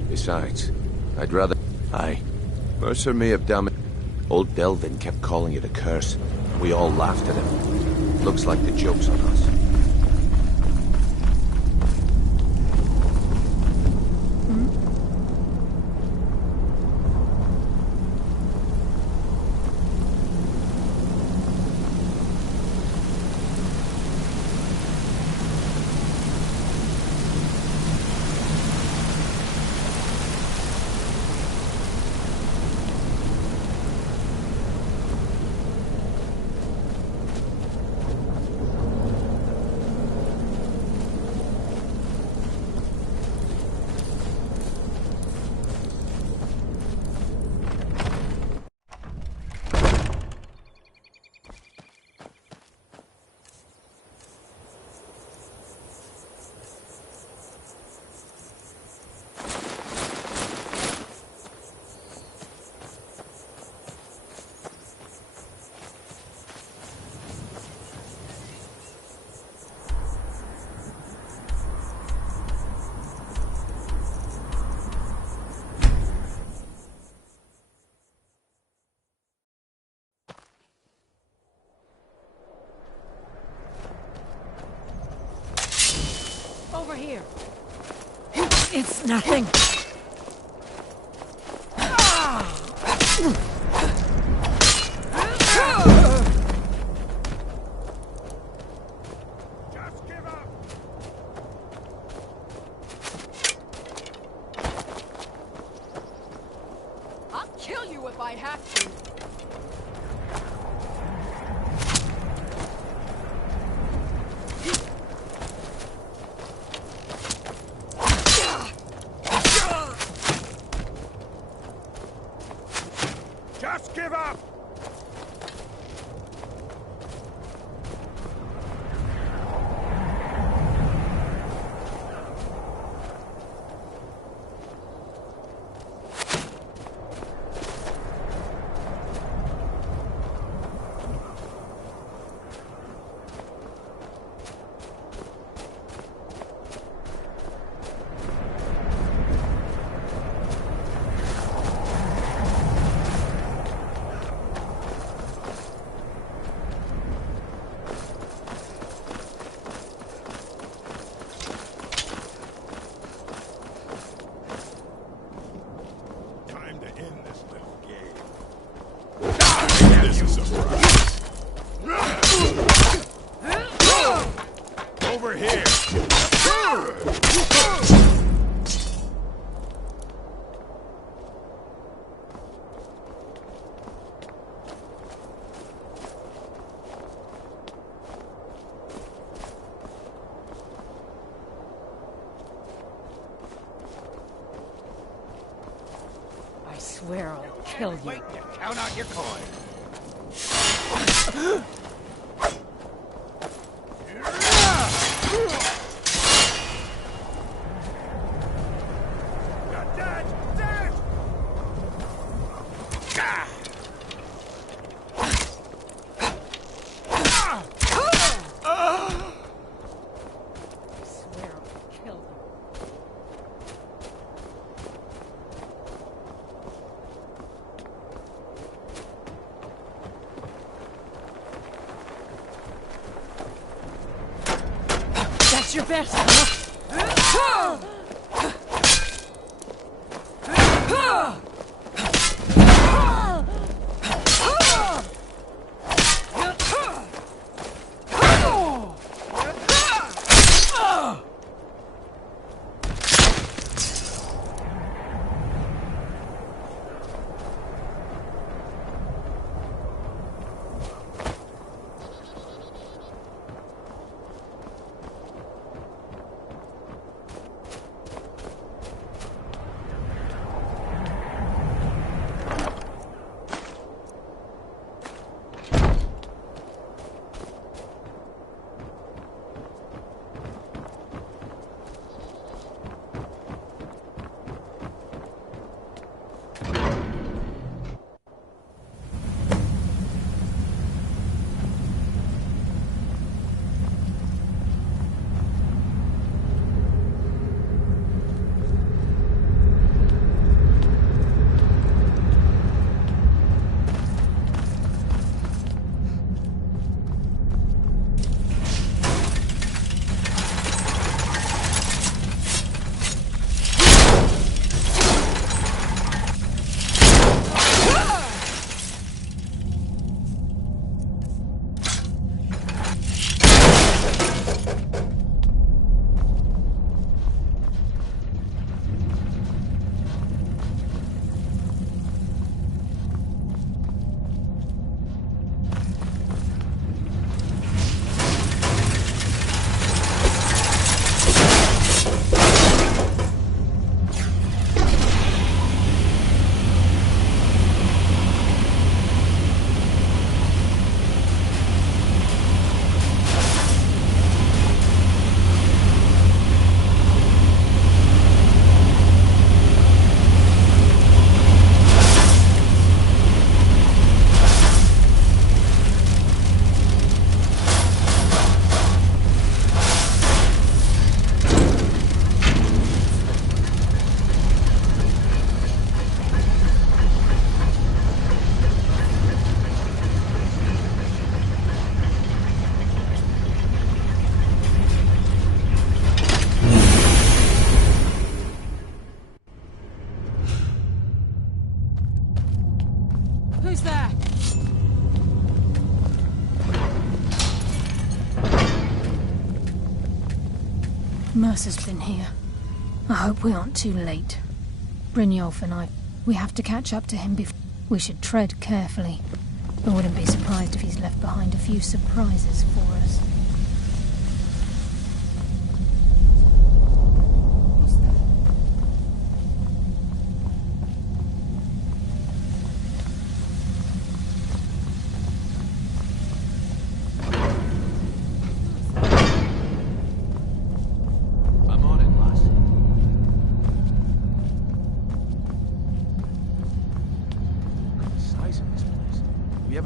besides, I'd rather... Aye. Mercer may have damaged... Old Delvin kept calling it a curse, and we all laughed at him. Looks like the joke's on us. Over here. It's nothing. Just give up! I'll kill you if I have to. Just give up! Time to end this little game. This is a surprise. Over here. I swear I'll kill you. Wait, you count out your coin. You're dead! Dead! I swear I'll kill them. That's your best, huh? Mercer's been here. I hope we aren't too late. Brynjolf and I, we have to catch up to him before. We should tread carefully. I wouldn't be surprised if he's left behind a few surprises for us.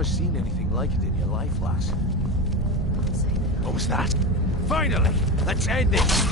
Seen anything like it in your life, lass? What was that? Finally! Let's end this!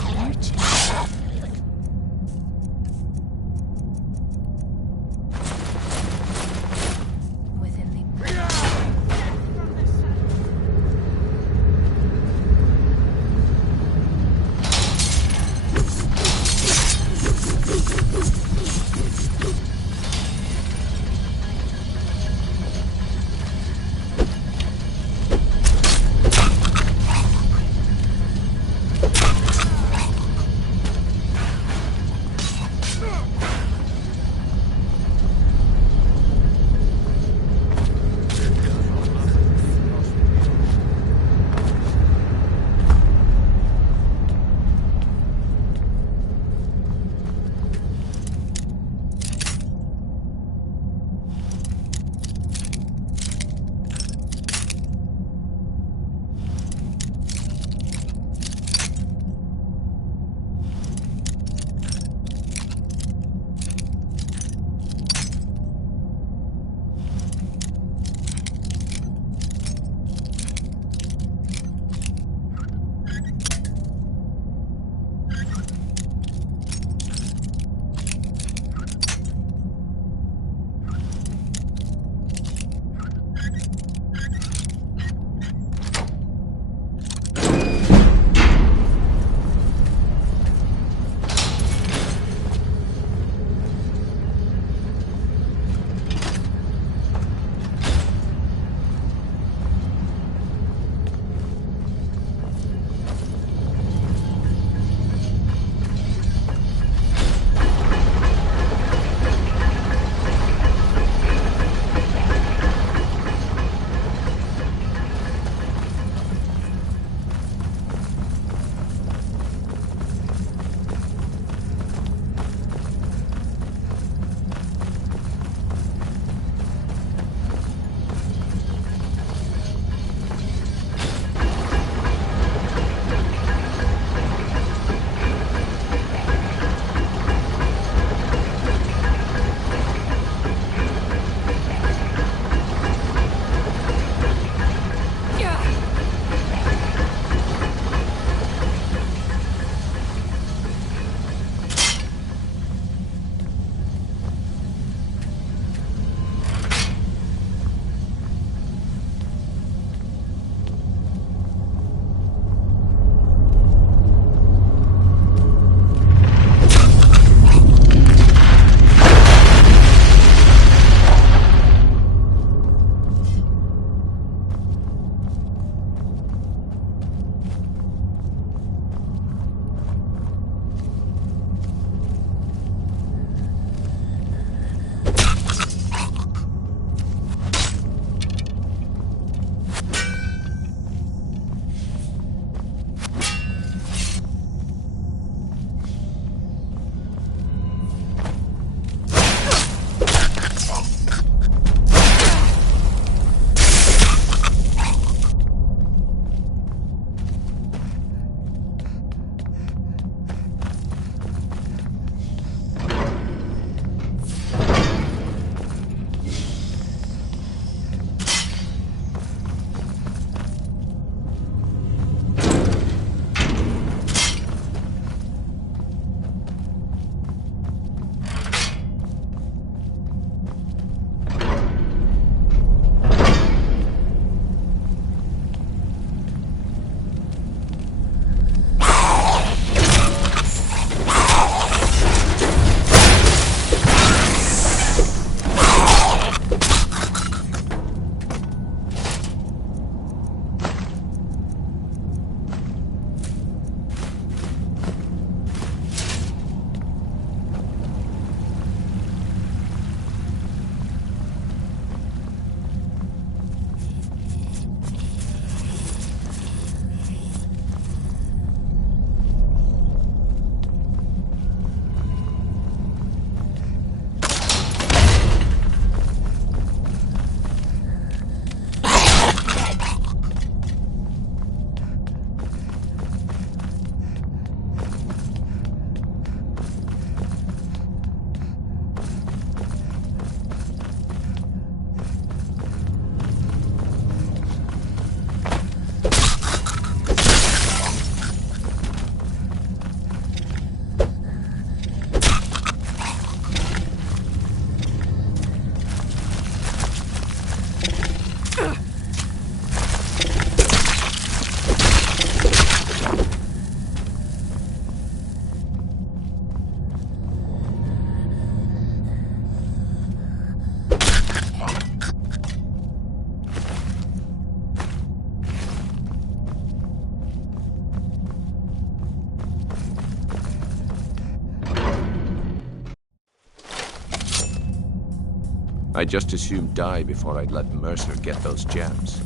I'd just as soon die before I'd let Mercer get those gems.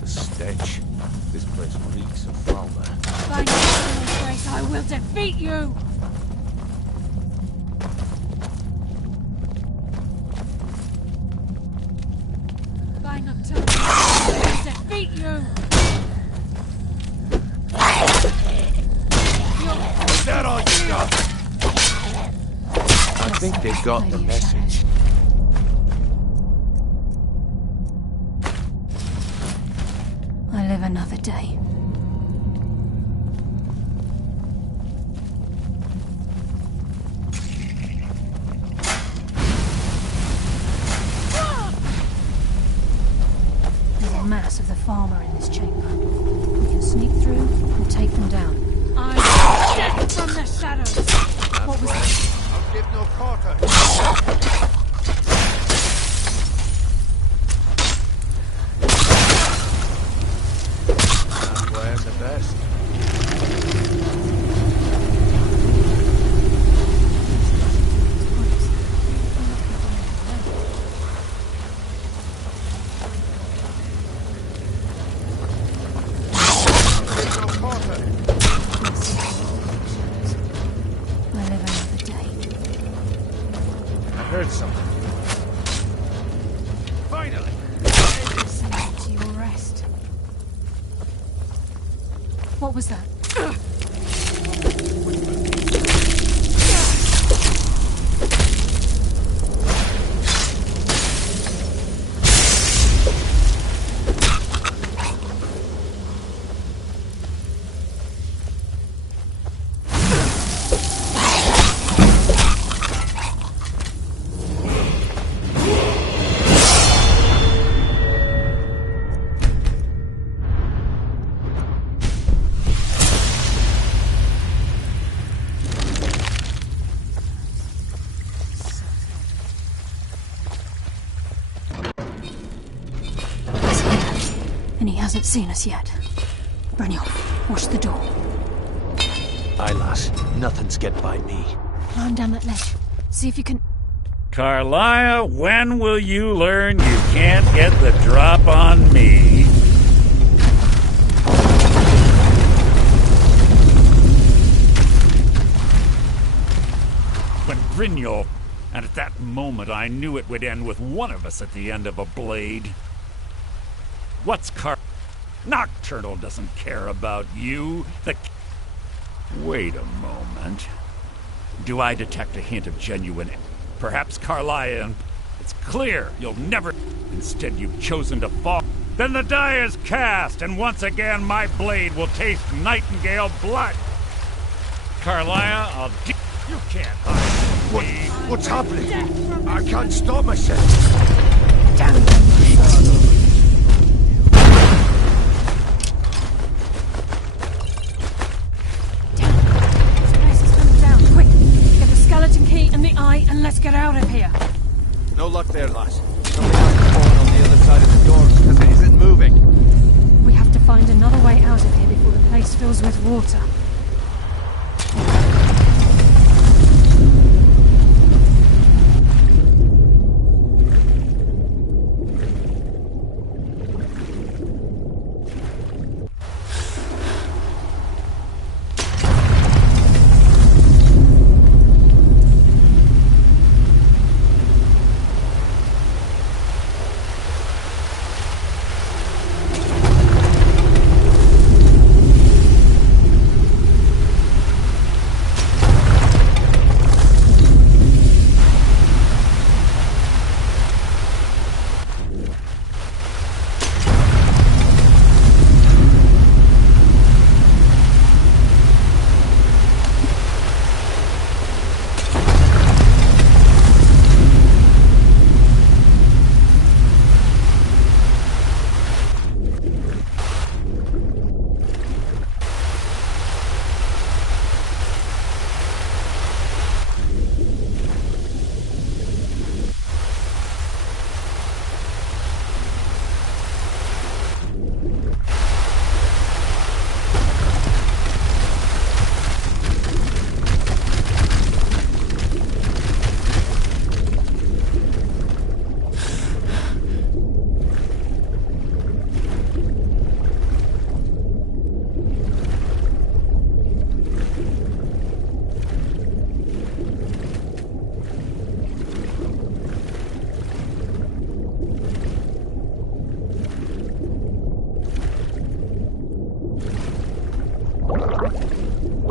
The stench. This place reeks of Falmer. By my eternal grace, I will defeat you! By nocturnal grace, I will defeat you! Is that all you got? I think they got the message. I live another day. There's a mass of the farmer in this chamber. We can sneak through and take them down. I'm dead from the shadows! What was that? I'll give no quarter. That's why I'm the best. I live another day. I heard something. Finally! Send you to your rest. What was that? And he hasn't seen us yet. Brynjolf, watch the door. Aye, lass. Nothing's get by me. Climb down that ledge. See if you can... Carlia, when will you learn you can't get the drop on me? When Brynjolf, and at that moment I knew it would end with one of us at the end of a blade. What's Nocturnal doesn't care about you. Wait a moment. Do I detect a hint of genuine... Perhaps Carlia and... It's clear you'll never... Instead you've chosen to fall. Then the die is cast, and once again my blade will taste Nightingale blood. Carlia, You can't hide from me. What's happening? I can't stop myself. Damn you! Skeleton key and the eye, and let's get out of here. No luck there, lass. Something must have fallen on the other side of the door because it isn't moving. We have to find another way out of here before the place fills with water. I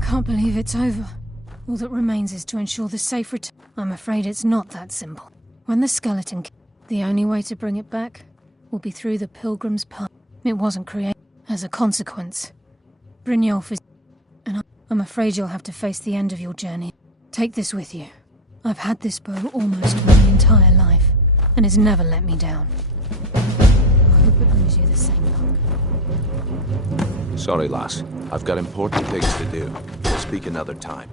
can't believe it's over. All that remains is to ensure the safe return. I'm afraid it's not that simple. When the skeleton the only way to bring it back will be through the Pilgrim's Path. It wasn't created. As a consequence, Brynjolf is... and I'm afraid you'll have to face the end of your journey. Take this with you. I've had this bow almost my entire life, and it's never let me down. I hope it brings you the same luck. Sorry, lass. I've got important things to do. We'll speak another time.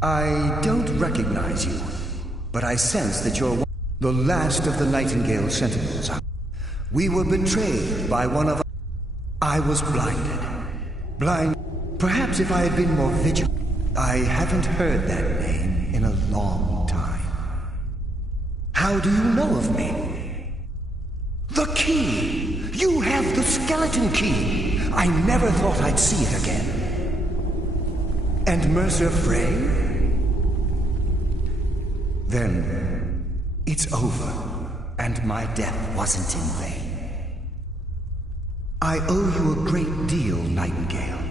I don't recognize you, but I sense that you're the last of the Nightingale Sentinels. We were betrayed by one of... I was blinded. Blind... Perhaps if I had been more vigilant... I haven't heard that name in a long time. How do you know of me? The key! You have the skeleton key! I never thought I'd see it again. And Mercer Frey? Then, it's over, and my death wasn't in vain. I owe you a great deal, Nightingale.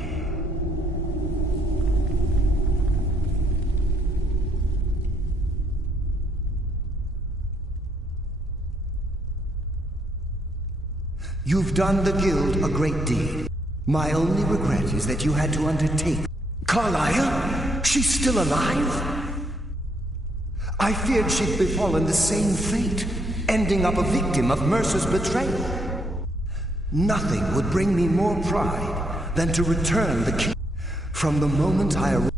You've done the Guild a great deed. My only regret is that you had to undertake... Carlia? She's still alive? I feared she'd befallen the same fate, ending up a victim of Mercer's betrayal. Nothing would bring me more pride than to return the key. From the moment I arrived,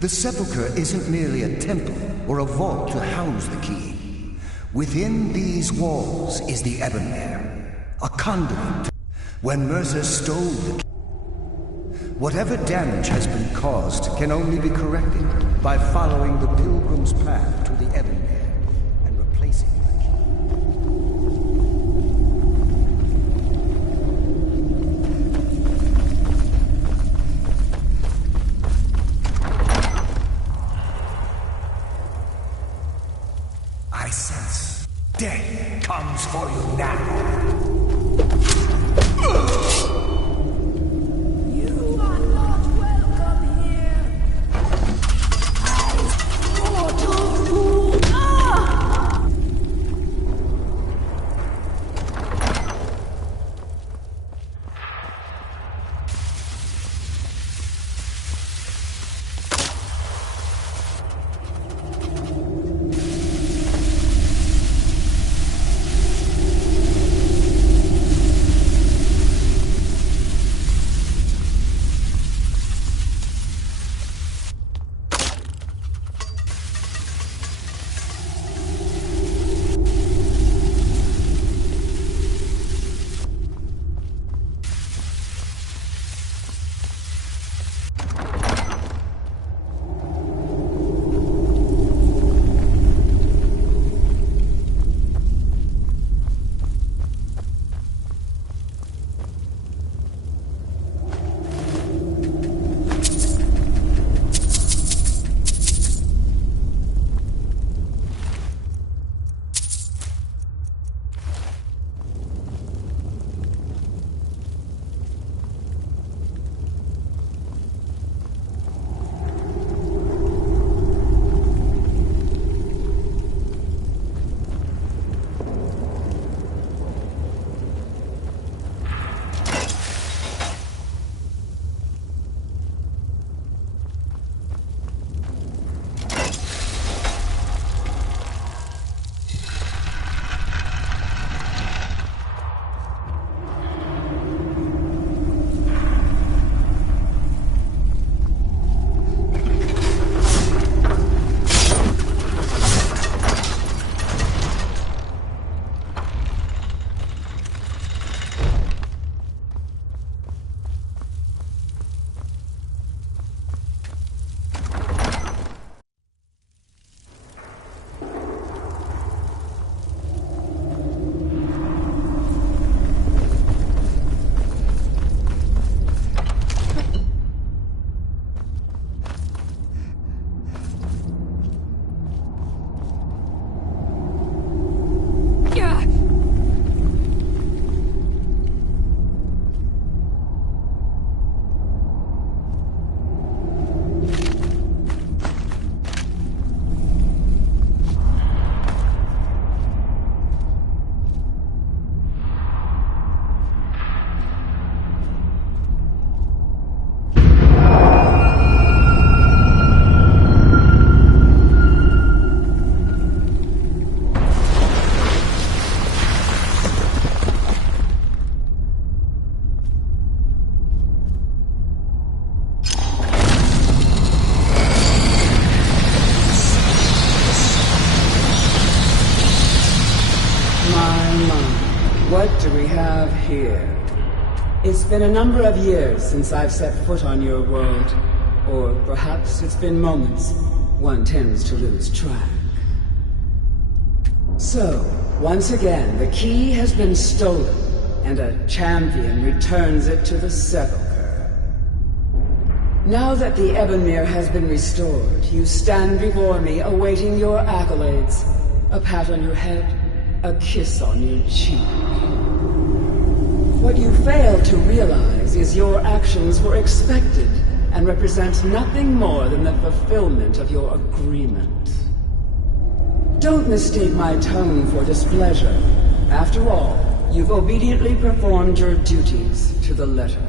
the sepulchre isn't merely a temple or a vault to house the key. Within these walls is the Ebonmere, a conduit. When Mercer stole the key, whatever damage has been caused can only be corrected by following the Pilgrim's Path to the Ebonmere and replacing the key. I sense death comes for you now. have here. It's been a number of years since I've set foot on your world. Or perhaps it's been moments. One tends to lose track. So, once again, the key has been stolen, and a champion returns it to the sepulchre. Now that the Ebonmere has been restored, you stand before me awaiting your accolades. A pat on your head, a kiss on your cheek. What you fail to realize is your actions were expected and represent nothing more than the fulfillment of your agreement. Don't mistake my tone for displeasure. After all, you've obediently performed your duties to the letter.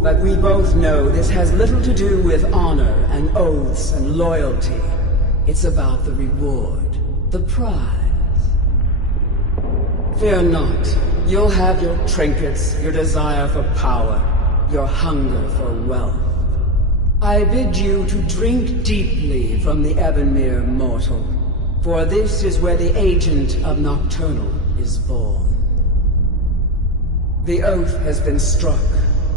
But we both know this has little to do with honor and oaths and loyalty. It's about the reward, the prize. Fear not. You'll have your trinkets, your desire for power, your hunger for wealth. I bid you to drink deeply from the Ebonmere mortal, for this is where the agent of Nocturnal is born. The oath has been struck,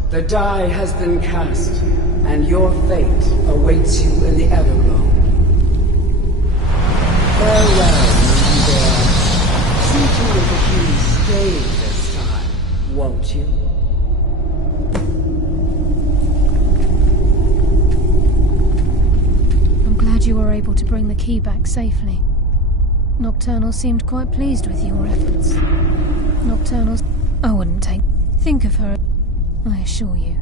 the die has been cast, and your fate awaits you in the Everglow. Farewell, Nightingale. See to it that you stay this time, won't you? You were able to bring the key back safely. Nocturnal seemed quite pleased with your efforts. Nocturnal's... I wouldn't take... Think of her, I assure you.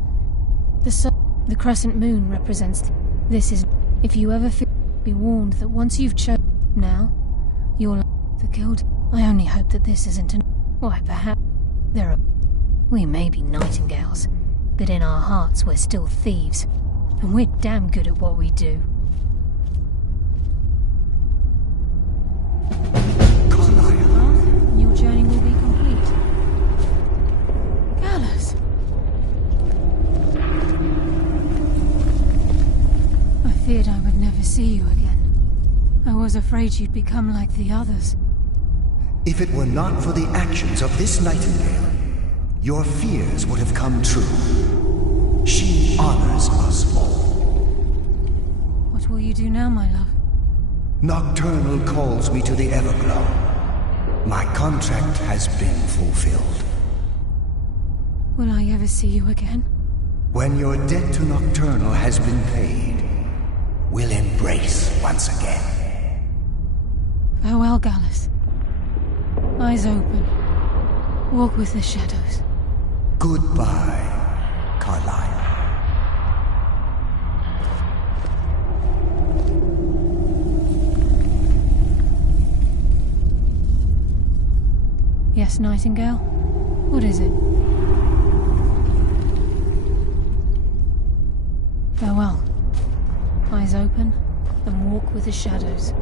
The crescent moon represents... This is... If you ever feel... Be warned that once you've chosen... Now, you're... The guild... I only hope that this isn't an... Why, perhaps... There are... We may be nightingales, but in our hearts we're still thieves. And we're damn good at what we do. Your journey will be complete. Gallus! I feared I would never see you again. I was afraid you'd become like the others. If it were not for the actions of this Nightingale, your fears would have come true. She honors us all. What will you do now, my love? Nocturnal calls me to the Everglow. My contract has been fulfilled. Will I ever see you again? When your debt to Nocturnal has been paid, we'll embrace once again. Farewell, Gallus. Eyes open. Walk with the shadows. Goodbye, Carlyle. Yes, Nightingale? What is it? Farewell. Eyes open, and walk with the shadows.